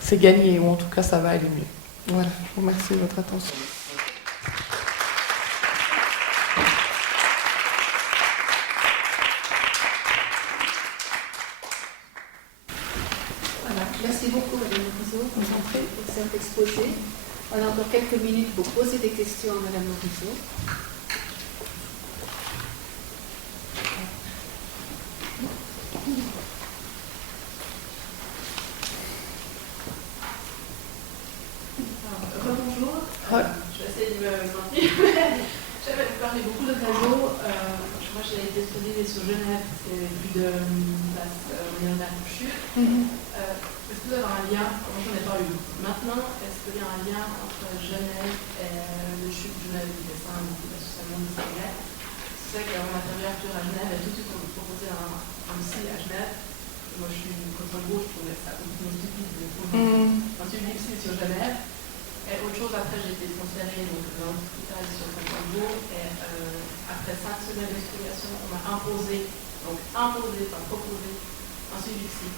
c'est gagné, ou en tout cas ça va aller mieux. Voilà, je vous remercie de votre attention. Voilà, merci beaucoup Madame Morisot, concentrée pour cet exposé. On a encore quelques minutes pour poser des questions à Madame Morisot. Bonjour. Ouais. Je vais essayer de me maintenir. J'avais parlé beaucoup de réseaux. Moi, j'ai été spécialisée sur Genève, c'est plus de millionnaire de chute. Est-ce que vous avez un lien? Moi, j'en ai pas eu. Maintenant, est-ce qu'il y a un lien entre Genève et le chute de Genève du dessin de l'association de Sénégal? C'est vrai qu'on a interviewé Arthur à Genève et tout de suite on me proposait un psy à Genève. Moi, je suis une contre gauche, je trouvais ça complètement stupide de trouver un suivi psy sur Genève. Et autre chose, après j'ai été transférée dans l'hôpital sur Saint-Paul et après 5 semaines d'explication, on m'a imposé, pas proposé, un suivi psy.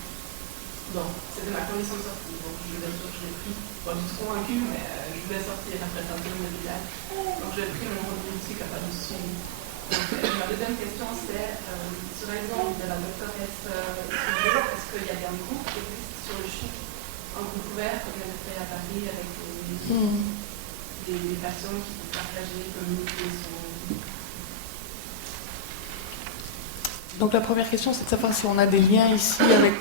Donc, c'était ma condition de sortie. Donc, je l'ai pris, bon, je suis convaincue, mais je voulais sortir après 5 semaines d'hôpital. Donc, j'ai pris mon rendez-vous psy capable de suivi. Donc, ma deuxième question, c'est sur l'exemple de la doctoresse est-ce qu'il y a bien un groupe qui existe sur le chute en couvert, comme elle a fait à Paris avec des personnes qui peuvent partager, communiquer sur... Donc la première question, c'est de savoir si on a des liens ici avec...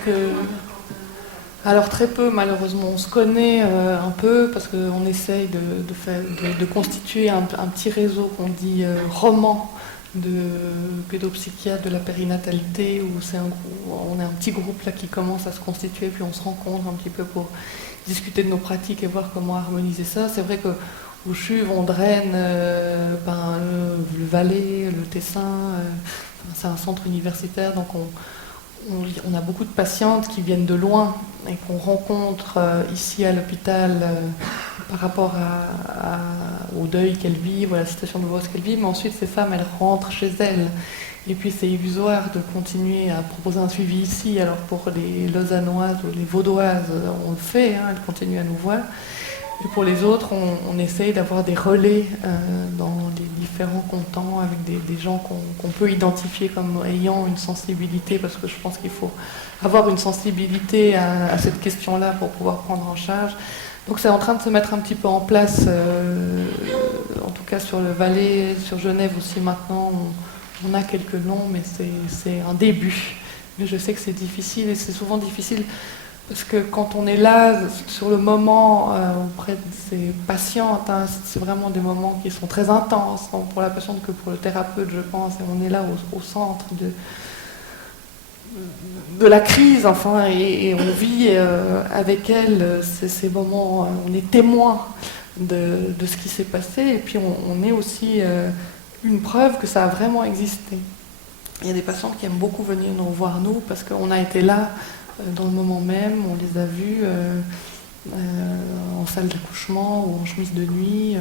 Alors très peu, malheureusement. On se connaît un peu parce qu'on essaye de constituer un petit réseau qu'on dit roman de pédopsychiatres de la périnatalité, où on est un petit groupe là qui commence à se constituer, puis on se rencontre un petit peu pour discuter de nos pratiques et voir comment harmoniser ça. C'est vrai qu'au CHUV, on draine le Valais, le Tessin, c'est un centre universitaire, donc on a beaucoup de patientes qui viennent de loin et qu'on rencontre ici à l'hôpital par rapport au deuil qu'elles vivent, à la situation douloureuse qu'elles vivent, mais ensuite ces femmes, elles rentrent chez elles. Et puis c'est illusoire de continuer à proposer un suivi ici. Alors pour les Lausannoises ou les Vaudoises, on le fait, elles continuent à nous voir. Et pour les autres, on essaye d'avoir des relais dans les différents cantons avec des gens qu'on peut identifier comme ayant une sensibilité, parce que je pense qu'il faut avoir une sensibilité à cette question-là pour pouvoir prendre en charge. Donc c'est en train de se mettre un petit peu en place, en tout cas sur le Valais, sur Genève aussi maintenant, on a quelques noms, mais c'est un début. Mais je sais que c'est difficile, et c'est souvent difficile parce que quand on est là, sur le moment, auprès de ces patientes, c'est vraiment des moments qui sont très intenses, tant pour la patiente que pour le thérapeute, je pense, et on est là au centre de la crise, enfin, et on vit avec elle ces moments, on est témoin de ce qui s'est passé, et puis on est aussi une preuve que ça a vraiment existé. Il y a des patientes qui aiment beaucoup venir nous voir, nous, parce qu'on a été là dans le moment même, on les a vus en salle d'accouchement ou en chemise de nuit,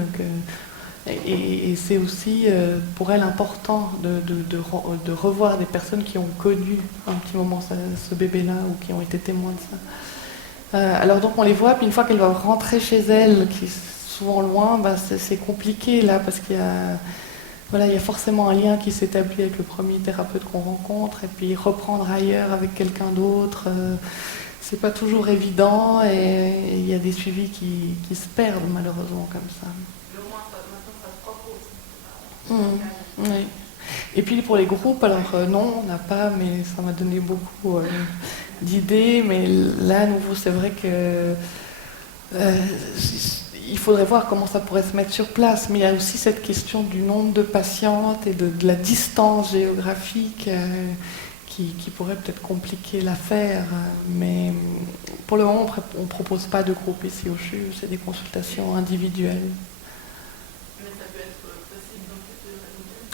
et c'est aussi pour elles important de revoir des personnes qui ont connu un petit moment ce bébé-là ou qui ont été témoins de ça. Alors donc on les voit, puis une fois qu'elles doivent rentrer chez elles, qui est souvent loin, c'est compliqué là, parce qu'il y a forcément un lien qui s'établit avec le premier thérapeute qu'on rencontre, et puis reprendre ailleurs avec quelqu'un d'autre, c'est pas toujours évident, et il y a des suivis qui se perdent malheureusement comme ça. Oui. Et puis pour les groupes, alors non, on n'a pas, mais ça m'a donné beaucoup d'idées, mais là à nouveau c'est vrai que il faudrait voir comment ça pourrait se mettre sur place, mais il y a aussi cette question du nombre de patientes et de la distance géographique qui pourrait peut-être compliquer l'affaire, mais pour le moment on ne propose pas de groupe ici au CHU, c'est des consultations individuelles. Mais ça peut être possible dans le futur.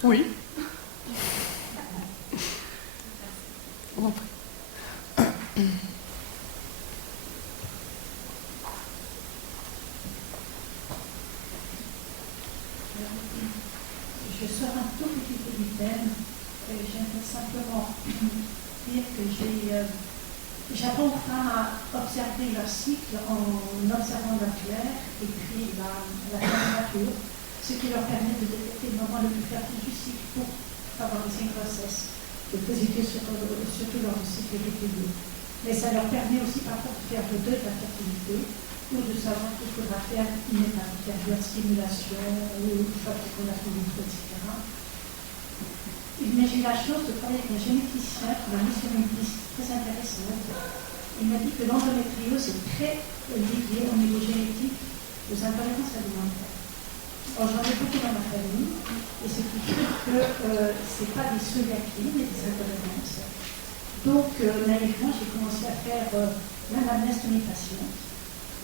Oui. Je sors un tout petit peu du thème. J'aimerais simplement dire que j'apprends aux femmes à observer leur cycle en observant leur clair et puis la température, ce qui leur permet de détecter le moment le plus fertile du cycle pour favoriser une grossesse, de positer surtout lors du cycle régulier. Mais ça leur permet aussi parfois de faire le deuil de la fertilité ou de savoir qu'il faudra faire une période de stimulation ou soit de fécondation in vitro, etc. Mais j'ai eu la chance de travailler avec un généticien qui m'a mis sur une piste très intéressante. Il m'a dit que l'endométriose est très liée au niveau génétique aux intolérances alimentaires. Alors, j'en ai beaucoup dans ma famille, et ce qui fait que ce n'est pas des cœliaquies, mais des intolérances. Donc, naïvement, j'ai commencé à faire l'anamnèse de mes patientes.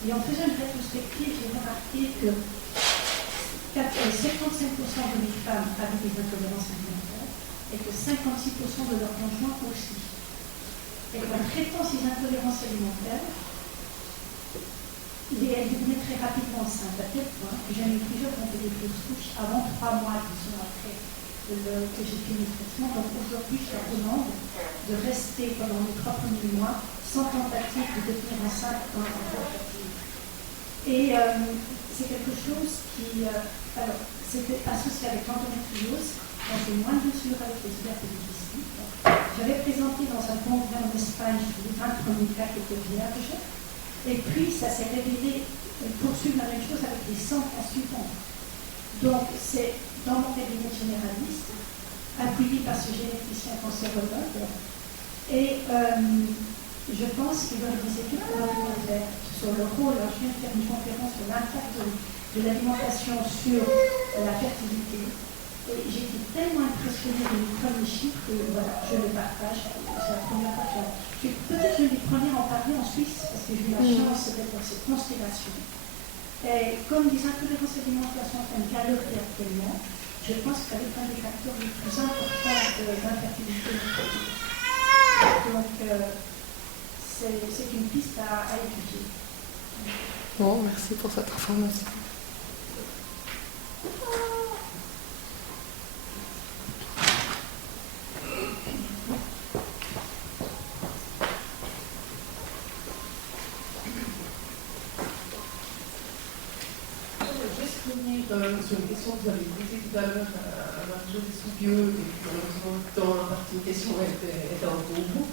Et en faisant une rétrospective, j'ai remarqué que 75% de mes femmes avaient des intolérances alimentaires et que 56% de leurs conjoints aussi. Et qu'en traitant ces intolérances alimentaires, elles devenaient très rapidement enceintes, à tel point que j'en ai eu plusieurs qui ont fait des fausses couches avant 3 mois, disons, après que j'ai fini le traitement. Donc aujourd'hui, je recommande de rester pendant les 3 premiers mois sans tentative de devenir enceinte dans la fertilité. Et c'est quelque chose qui, alors, c'était associé avec l'endométriose, dans une moindre mesure avec les ovaires polykystiques. J'avais présenté dans un congrès en Espagne les 20 premiers cas qui étaient vierges, et puis ça s'est révélé poursuivre la même chose avec les 100 cas suivants. Donc c'est dans mon cabinet généraliste, appuyé par ce généticien cancérologue, et je pense qu'il y aurait des études complémentaires sur le rôle. Alors, je viens de faire une conférence sur l'impact de l'alimentation sur la fertilité. Et j'ai été tellement impressionnée de mes premiers chiffres que voilà, je les partage. C'est la première fois que peut-être je les première à en parler en Suisse, parce que j'ai eu la chance d'être dans cette constellation. Et comme les intolérances alimentaires sont en galerie actuellement, je pense que c'est un des facteurs les plus importants de l'infertilité. Donc, c'est une piste à étudier. Bon, merci pour cette information. Sur une question que vous avez posée tout à l'heure à Marjorie Soubieux, et puis malheureusement le temps imparti aux questions était un peu au bout.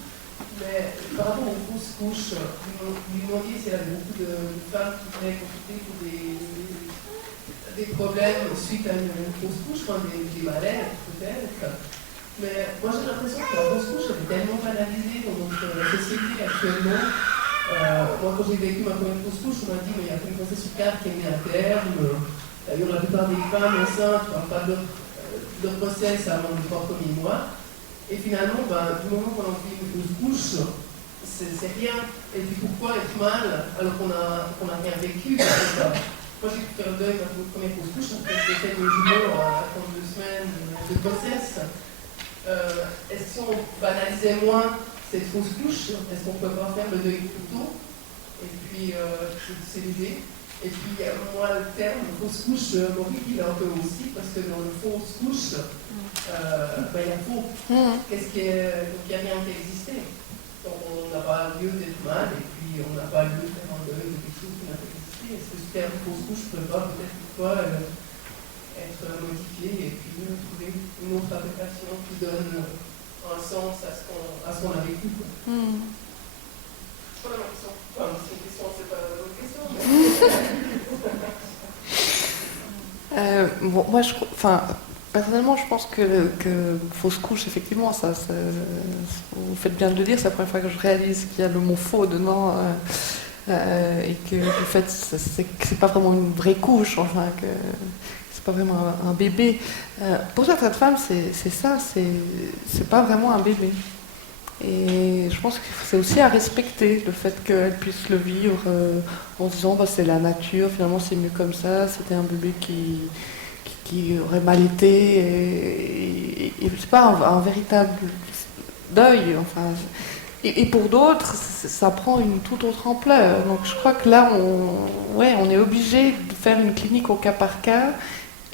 Mais par rapport aux fausses couches, vous lui demandiez s'il y avait beaucoup de femmes qui venaient consulter pour des problèmes suite à une fausse couche, enfin des malaises peut-être. Mais moi j'ai l'impression que la fausse couche elle est tellement banalisée dans notre société actuellement. Moi quand j'ai vécu ma première fausse couche, on m'a dit mais il y a qu'une grossesse sur 4 qui est née à terme. D'ailleurs, la plupart des femmes enceintes ne parlent pas de grossesse avant les 3 premiers mois. Et finalement, du moment qu'on a fait une fausse couche, c'est rien. Et puis pourquoi être mal alors qu'on a rien vécu? Moi, j'ai pu faire le deuil de ma première fausse couche, après j'ai fait une jumeau à 32 semaines de grossesse. Est-ce que si on banalisait moins cette fausse couche, est-ce qu'on ne peut pas faire le deuil plus tôt? Et puis, c'est l'idée. Et puis, moi, le terme fausse couche m'horripile un peu aussi, parce que dans le fausse couche, il y a faux. Donc, il n'y a rien qui existait. Donc, on n'a pas lieu d'être mal, et puis on n'a pas lieu de faire un deuil de quelque chose qui n'a pas existé. Est-ce que ce terme fausse couche ne peut pas peut-être être modifié, et puis trouver une autre application qui donne un sens à ce qu'on a vécu, quoi. Voilà ma question. Enfin, c'est une question, c'est pas une autre question. Bon, moi, personnellement, je pense que fausse couche, effectivement, vous faites bien de le dire, c'est la première fois que je réalise qu'il y a le mot faux dedans, et que en fait, c'est pas vraiment une vraie couche, enfin, que c'est pas vraiment un bébé. Pour certaines femmes, c'est ça, c'est pas vraiment un bébé. Et je pense que c'est aussi à respecter le fait qu'elle puisse le vivre en se disant c'est la nature, finalement c'est mieux comme ça, c'était un bébé qui aurait mal été, et c'est pas un véritable deuil. Enfin, et pour d'autres, ça prend une toute autre ampleur. Donc je crois que là, on est obligé de faire une clinique au cas par cas,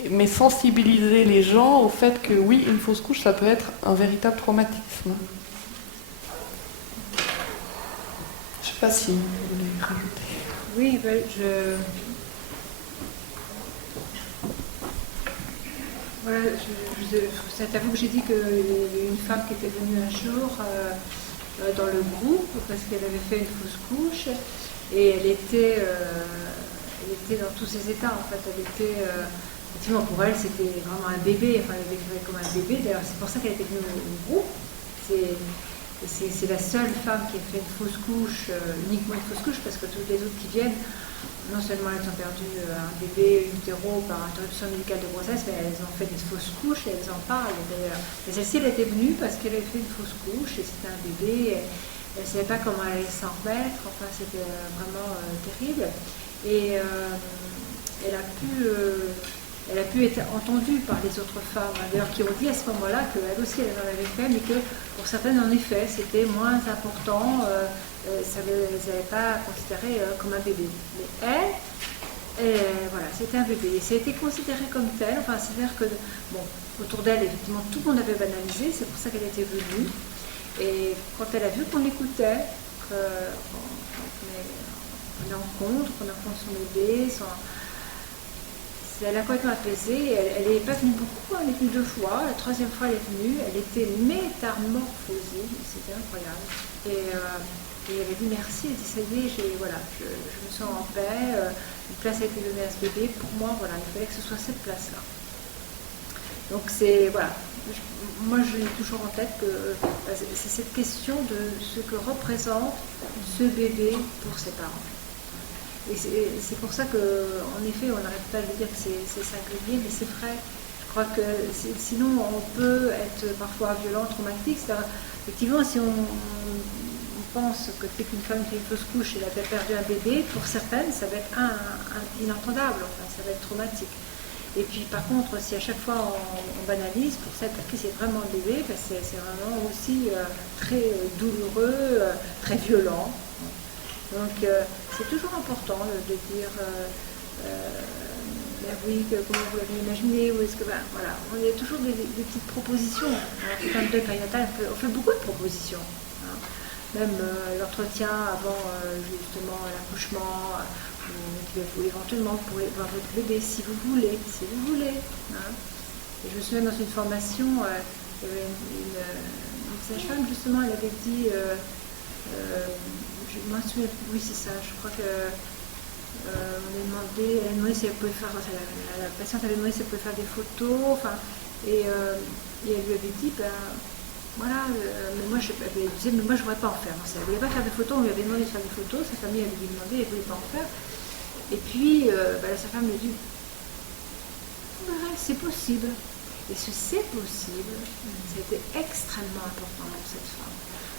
mais sensibiliser les gens au fait que oui, une fausse couche, ça peut être un véritable traumatisme. Je ne sais pas si vous voulez rajouter. Oui, voilà, c'est à vous que j'ai dit qu'il y avait une femme qui était venue un jour dans le groupe parce qu'elle avait fait une fausse couche et elle était dans tous ses états en fait. Elle était, effectivement pour elle c'était vraiment un bébé, enfin elle était comme un bébé, d'ailleurs c'est pour ça qu'elle était venue au groupe. C'est la seule femme qui a fait une fausse couche, uniquement une fausse couche, parce que toutes les autres qui viennent, non seulement elles ont perdu un bébé utero par interruption médicale de grossesse, mais elles ont fait des fausses couches et elles en parlent d'ailleurs. Et celle-ci, elle était venue parce qu'elle avait fait une fausse couche et c'était un bébé, elle ne savait pas comment elle allait s'en remettre, enfin c'était vraiment terrible. Et elle a pu être entendue par les autres femmes, d'ailleurs, qui ont dit à ce moment-là qu'elle aussi, elle en avait fait, mais que pour certaines, en effet, c'était moins important, ça ne les avait pas considérées comme un bébé. Mais elle, voilà, c'était un bébé. Et ça a été considéré comme tel, enfin, c'est-à-dire que, bon, autour d'elle, effectivement, tout le monde avait banalisé, c'est pour ça qu'elle était venue. Et quand elle a vu qu'on écoutait, qu'on rencontre son bébé, elle a complètement apaisé, elle n'est pas venue beaucoup, elle est venue 2 fois, la 3e fois elle est venue, elle était métamorphosée, c'était incroyable. Et elle avait dit merci, elle dit ça y est, je me sens en paix, une place a été donnée à ce bébé, pour moi voilà, il fallait que ce soit cette place-là. Donc c'est, voilà, moi j'ai toujours en tête que c'est cette question de ce que représente ce bébé pour ses parents. Et c'est pour ça qu'en effet, on n'arrête pas de dire que c'est singulier, mais c'est vrai. Je crois que sinon, on peut être parfois violent, traumatique. Effectivement, si on pense que dès qu'une femme fait une fausse couche, elle a perdu un bébé, pour certaines, ça va être inentendable, enfin, ça va être traumatique. Et puis, par contre, si à chaque fois on banalise, pour celles à qui c'est vraiment un bébé, ben c'est vraiment aussi très douloureux, très violent. Donc c'est toujours important de dire oui, comment vous l'avez imaginé, ou est-ce que voilà, il y a toujours des petites propositions. Alors, quand le deuil périnatal, on fait beaucoup de propositions. Hein. Même l'entretien avant justement l'accouchement, ou éventuellement vous pouvez voir votre bébé si vous voulez. Hein. Et je me souviens dans une formation, il y avait une sage-femme justement, elle avait dit moi, oui, c'est ça. Je crois que elle a demandé si elle pouvait faire. La patiente avait demandé si elle pouvait faire des photos. Enfin, et elle lui avait dit, voilà, mais moi, elle disait, mais moi, je ne voudrais pas en faire. Non, elle ne voulait pas faire des photos. On lui avait demandé de faire des photos. Sa famille avait demandé, elle ne voulait pas en faire. Et puis, sa femme lui dit, c'est possible. Et ce c'est possible, c'était extrêmement important pour cette femme.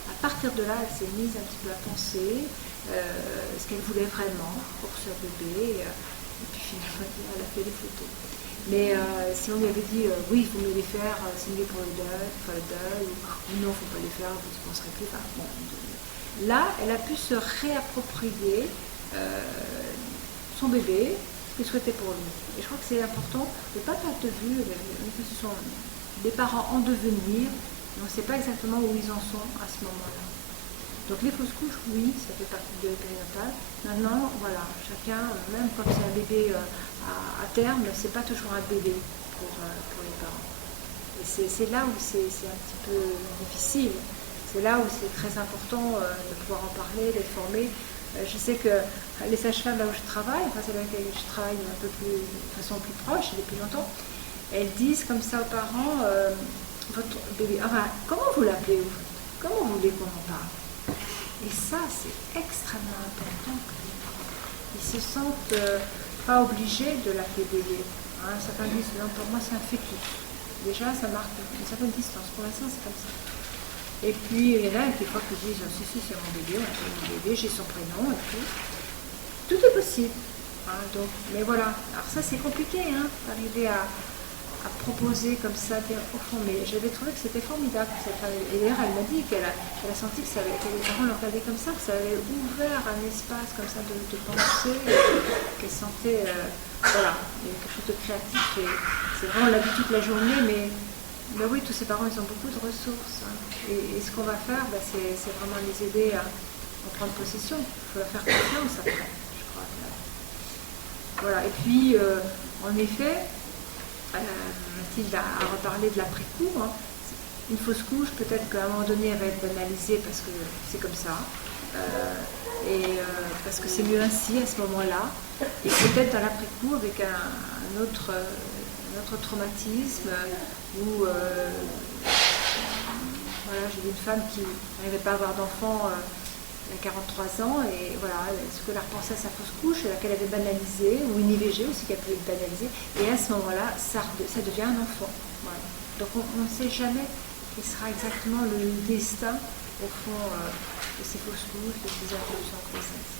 À partir de là, elle s'est mise un petit peu à penser ce qu'elle voulait vraiment pour ce bébé. Et puis finalement, elle a fait des photos. Mais si on lui avait dit oui, il faut mieux les faire, c'est mieux pour le deuil, ou non, il ne faut pas les faire, vous ne penserez plus. Enfin, bon, là, elle a pu se réapproprier son bébé, ce qu'elle souhaitait pour lui. Et je crois que c'est important de ne pas perdre de vue que ce sont des parents en devenir. On ne sait pas exactement où ils en sont à ce moment-là. Donc les fausses couches, oui, ça fait partie du deuil périnatal. Maintenant, voilà, chacun, même quand c'est un bébé à terme, c'est pas toujours un bébé pour les parents. Et c'est là où c'est un petit peu difficile. C'est là où c'est très important de pouvoir en parler, d'être formé. Je sais que les sages-femmes là où je travaille, enfin c'est là où je travaille un peu plus, de façon plus proche, depuis longtemps, elles disent comme ça aux parents, votre bébé, enfin, comment vous l'appelez vous? Comment vous voulez qu'on en parle? Et ça, c'est extrêmement important que les parents, ils se sentent pas obligés de l'appeler bébé. Hein, certains disent, non, pour moi c'est un fœtus. Déjà, ça marque une certaine distance. Pour l'instant, c'est comme ça. Et puis, il y en a des fois qui disent, si, c'est mon bébé, on appelle mon bébé, j'ai son prénom et tout. Tout est possible. Hein, donc, mais voilà. Alors ça, c'est compliqué, hein, d'arriver à à proposer comme ça, dire au fond, mais j'avais trouvé que c'était formidable cette femme. Et d'ailleurs, elle m'a dit qu'elle a senti que les parents le regardaient comme ça, que ça avait ouvert un espace comme ça de pensée, qu'elle sentait, voilà, il y a quelque chose de créatif. Et c'est vrai, on l'a vu toute la journée, mais oui, tous ces parents, ils ont beaucoup de ressources. Hein. Et ce qu'on va faire, c'est vraiment les aider à prendre possession. Il faut leur faire confiance après, je crois. Voilà, et puis, en effet, Mathilde a reparlé de l'après-coup. Hein. Une fausse couche, peut-être qu'à un moment donné, elle va être banalisée parce que c'est comme ça. Parce que c'est mieux ainsi à ce moment-là. Et peut-être dans l'après-coup, avec un autre traumatisme, où voilà, j'ai vu une femme qui n'arrivait pas à avoir d'enfant il y a 43 ans, et voilà, ce que elle repensait à sa fausse couche, laquelle avait banalisé, ou une IVG aussi qui a pu être banalisée, et à ce moment-là, ça devient un enfant. Voilà. Donc on ne sait jamais quel sera exactement le destin, au fond, de ces fausses couches, de ces interruptions de grossesse.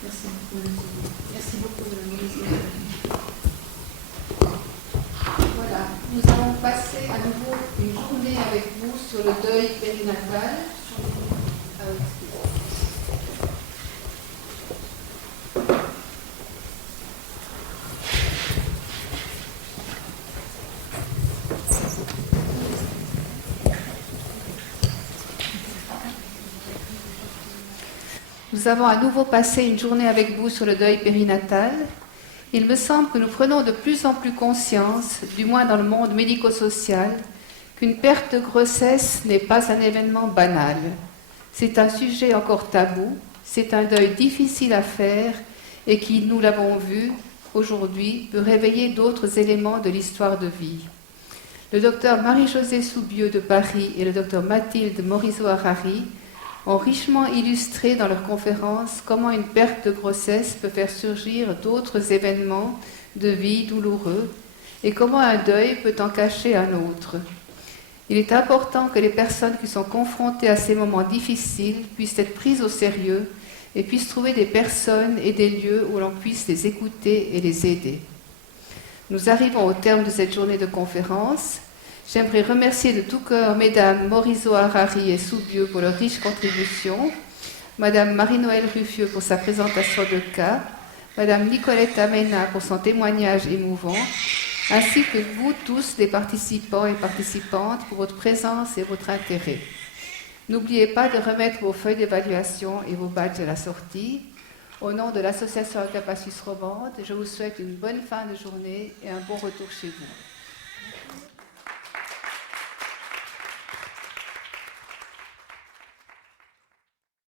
Merci beaucoup. Merci beaucoup de Maurice. Voilà, nous allons passer à nouveau une journée avec vous sur le deuil périnatal. Nous avons à nouveau passé une journée avec vous sur le deuil périnatal. Il me semble que nous prenons de plus en plus conscience, du moins dans le monde médico-social, qu'une perte de grossesse n'est pas un événement banal. C'est un sujet encore tabou, c'est un deuil difficile à faire et qui, nous l'avons vu aujourd'hui, peut réveiller d'autres éléments de l'histoire de vie. Le docteur Marie-Josée Soubieux de Paris et le docteur Mathilde Morisot-Harari ont richement illustré dans leurs conférences comment une perte de grossesse peut faire surgir d'autres événements de vie douloureux et comment un deuil peut en cacher un autre. Il est important que les personnes qui sont confrontées à ces moments difficiles puissent être prises au sérieux et puissent trouver des personnes et des lieux où l'on puisse les écouter et les aider. Nous arrivons au terme de cette journée de conférence. J'aimerais remercier de tout cœur Mesdames Morisot-Harari et Soubieux pour leurs riches contributions, Madame Marie-Noëlle Ruffieux pour sa présentation de cas, Madame Nicolette Amena pour son témoignage émouvant, ainsi que vous tous, les participants et participantes, pour votre présence et votre intérêt. N'oubliez pas de remettre vos feuilles d'évaluation et vos badges à la sortie. Au nom de l'association Agapa Suisse Romande, je vous souhaite une bonne fin de journée et un bon retour chez vous.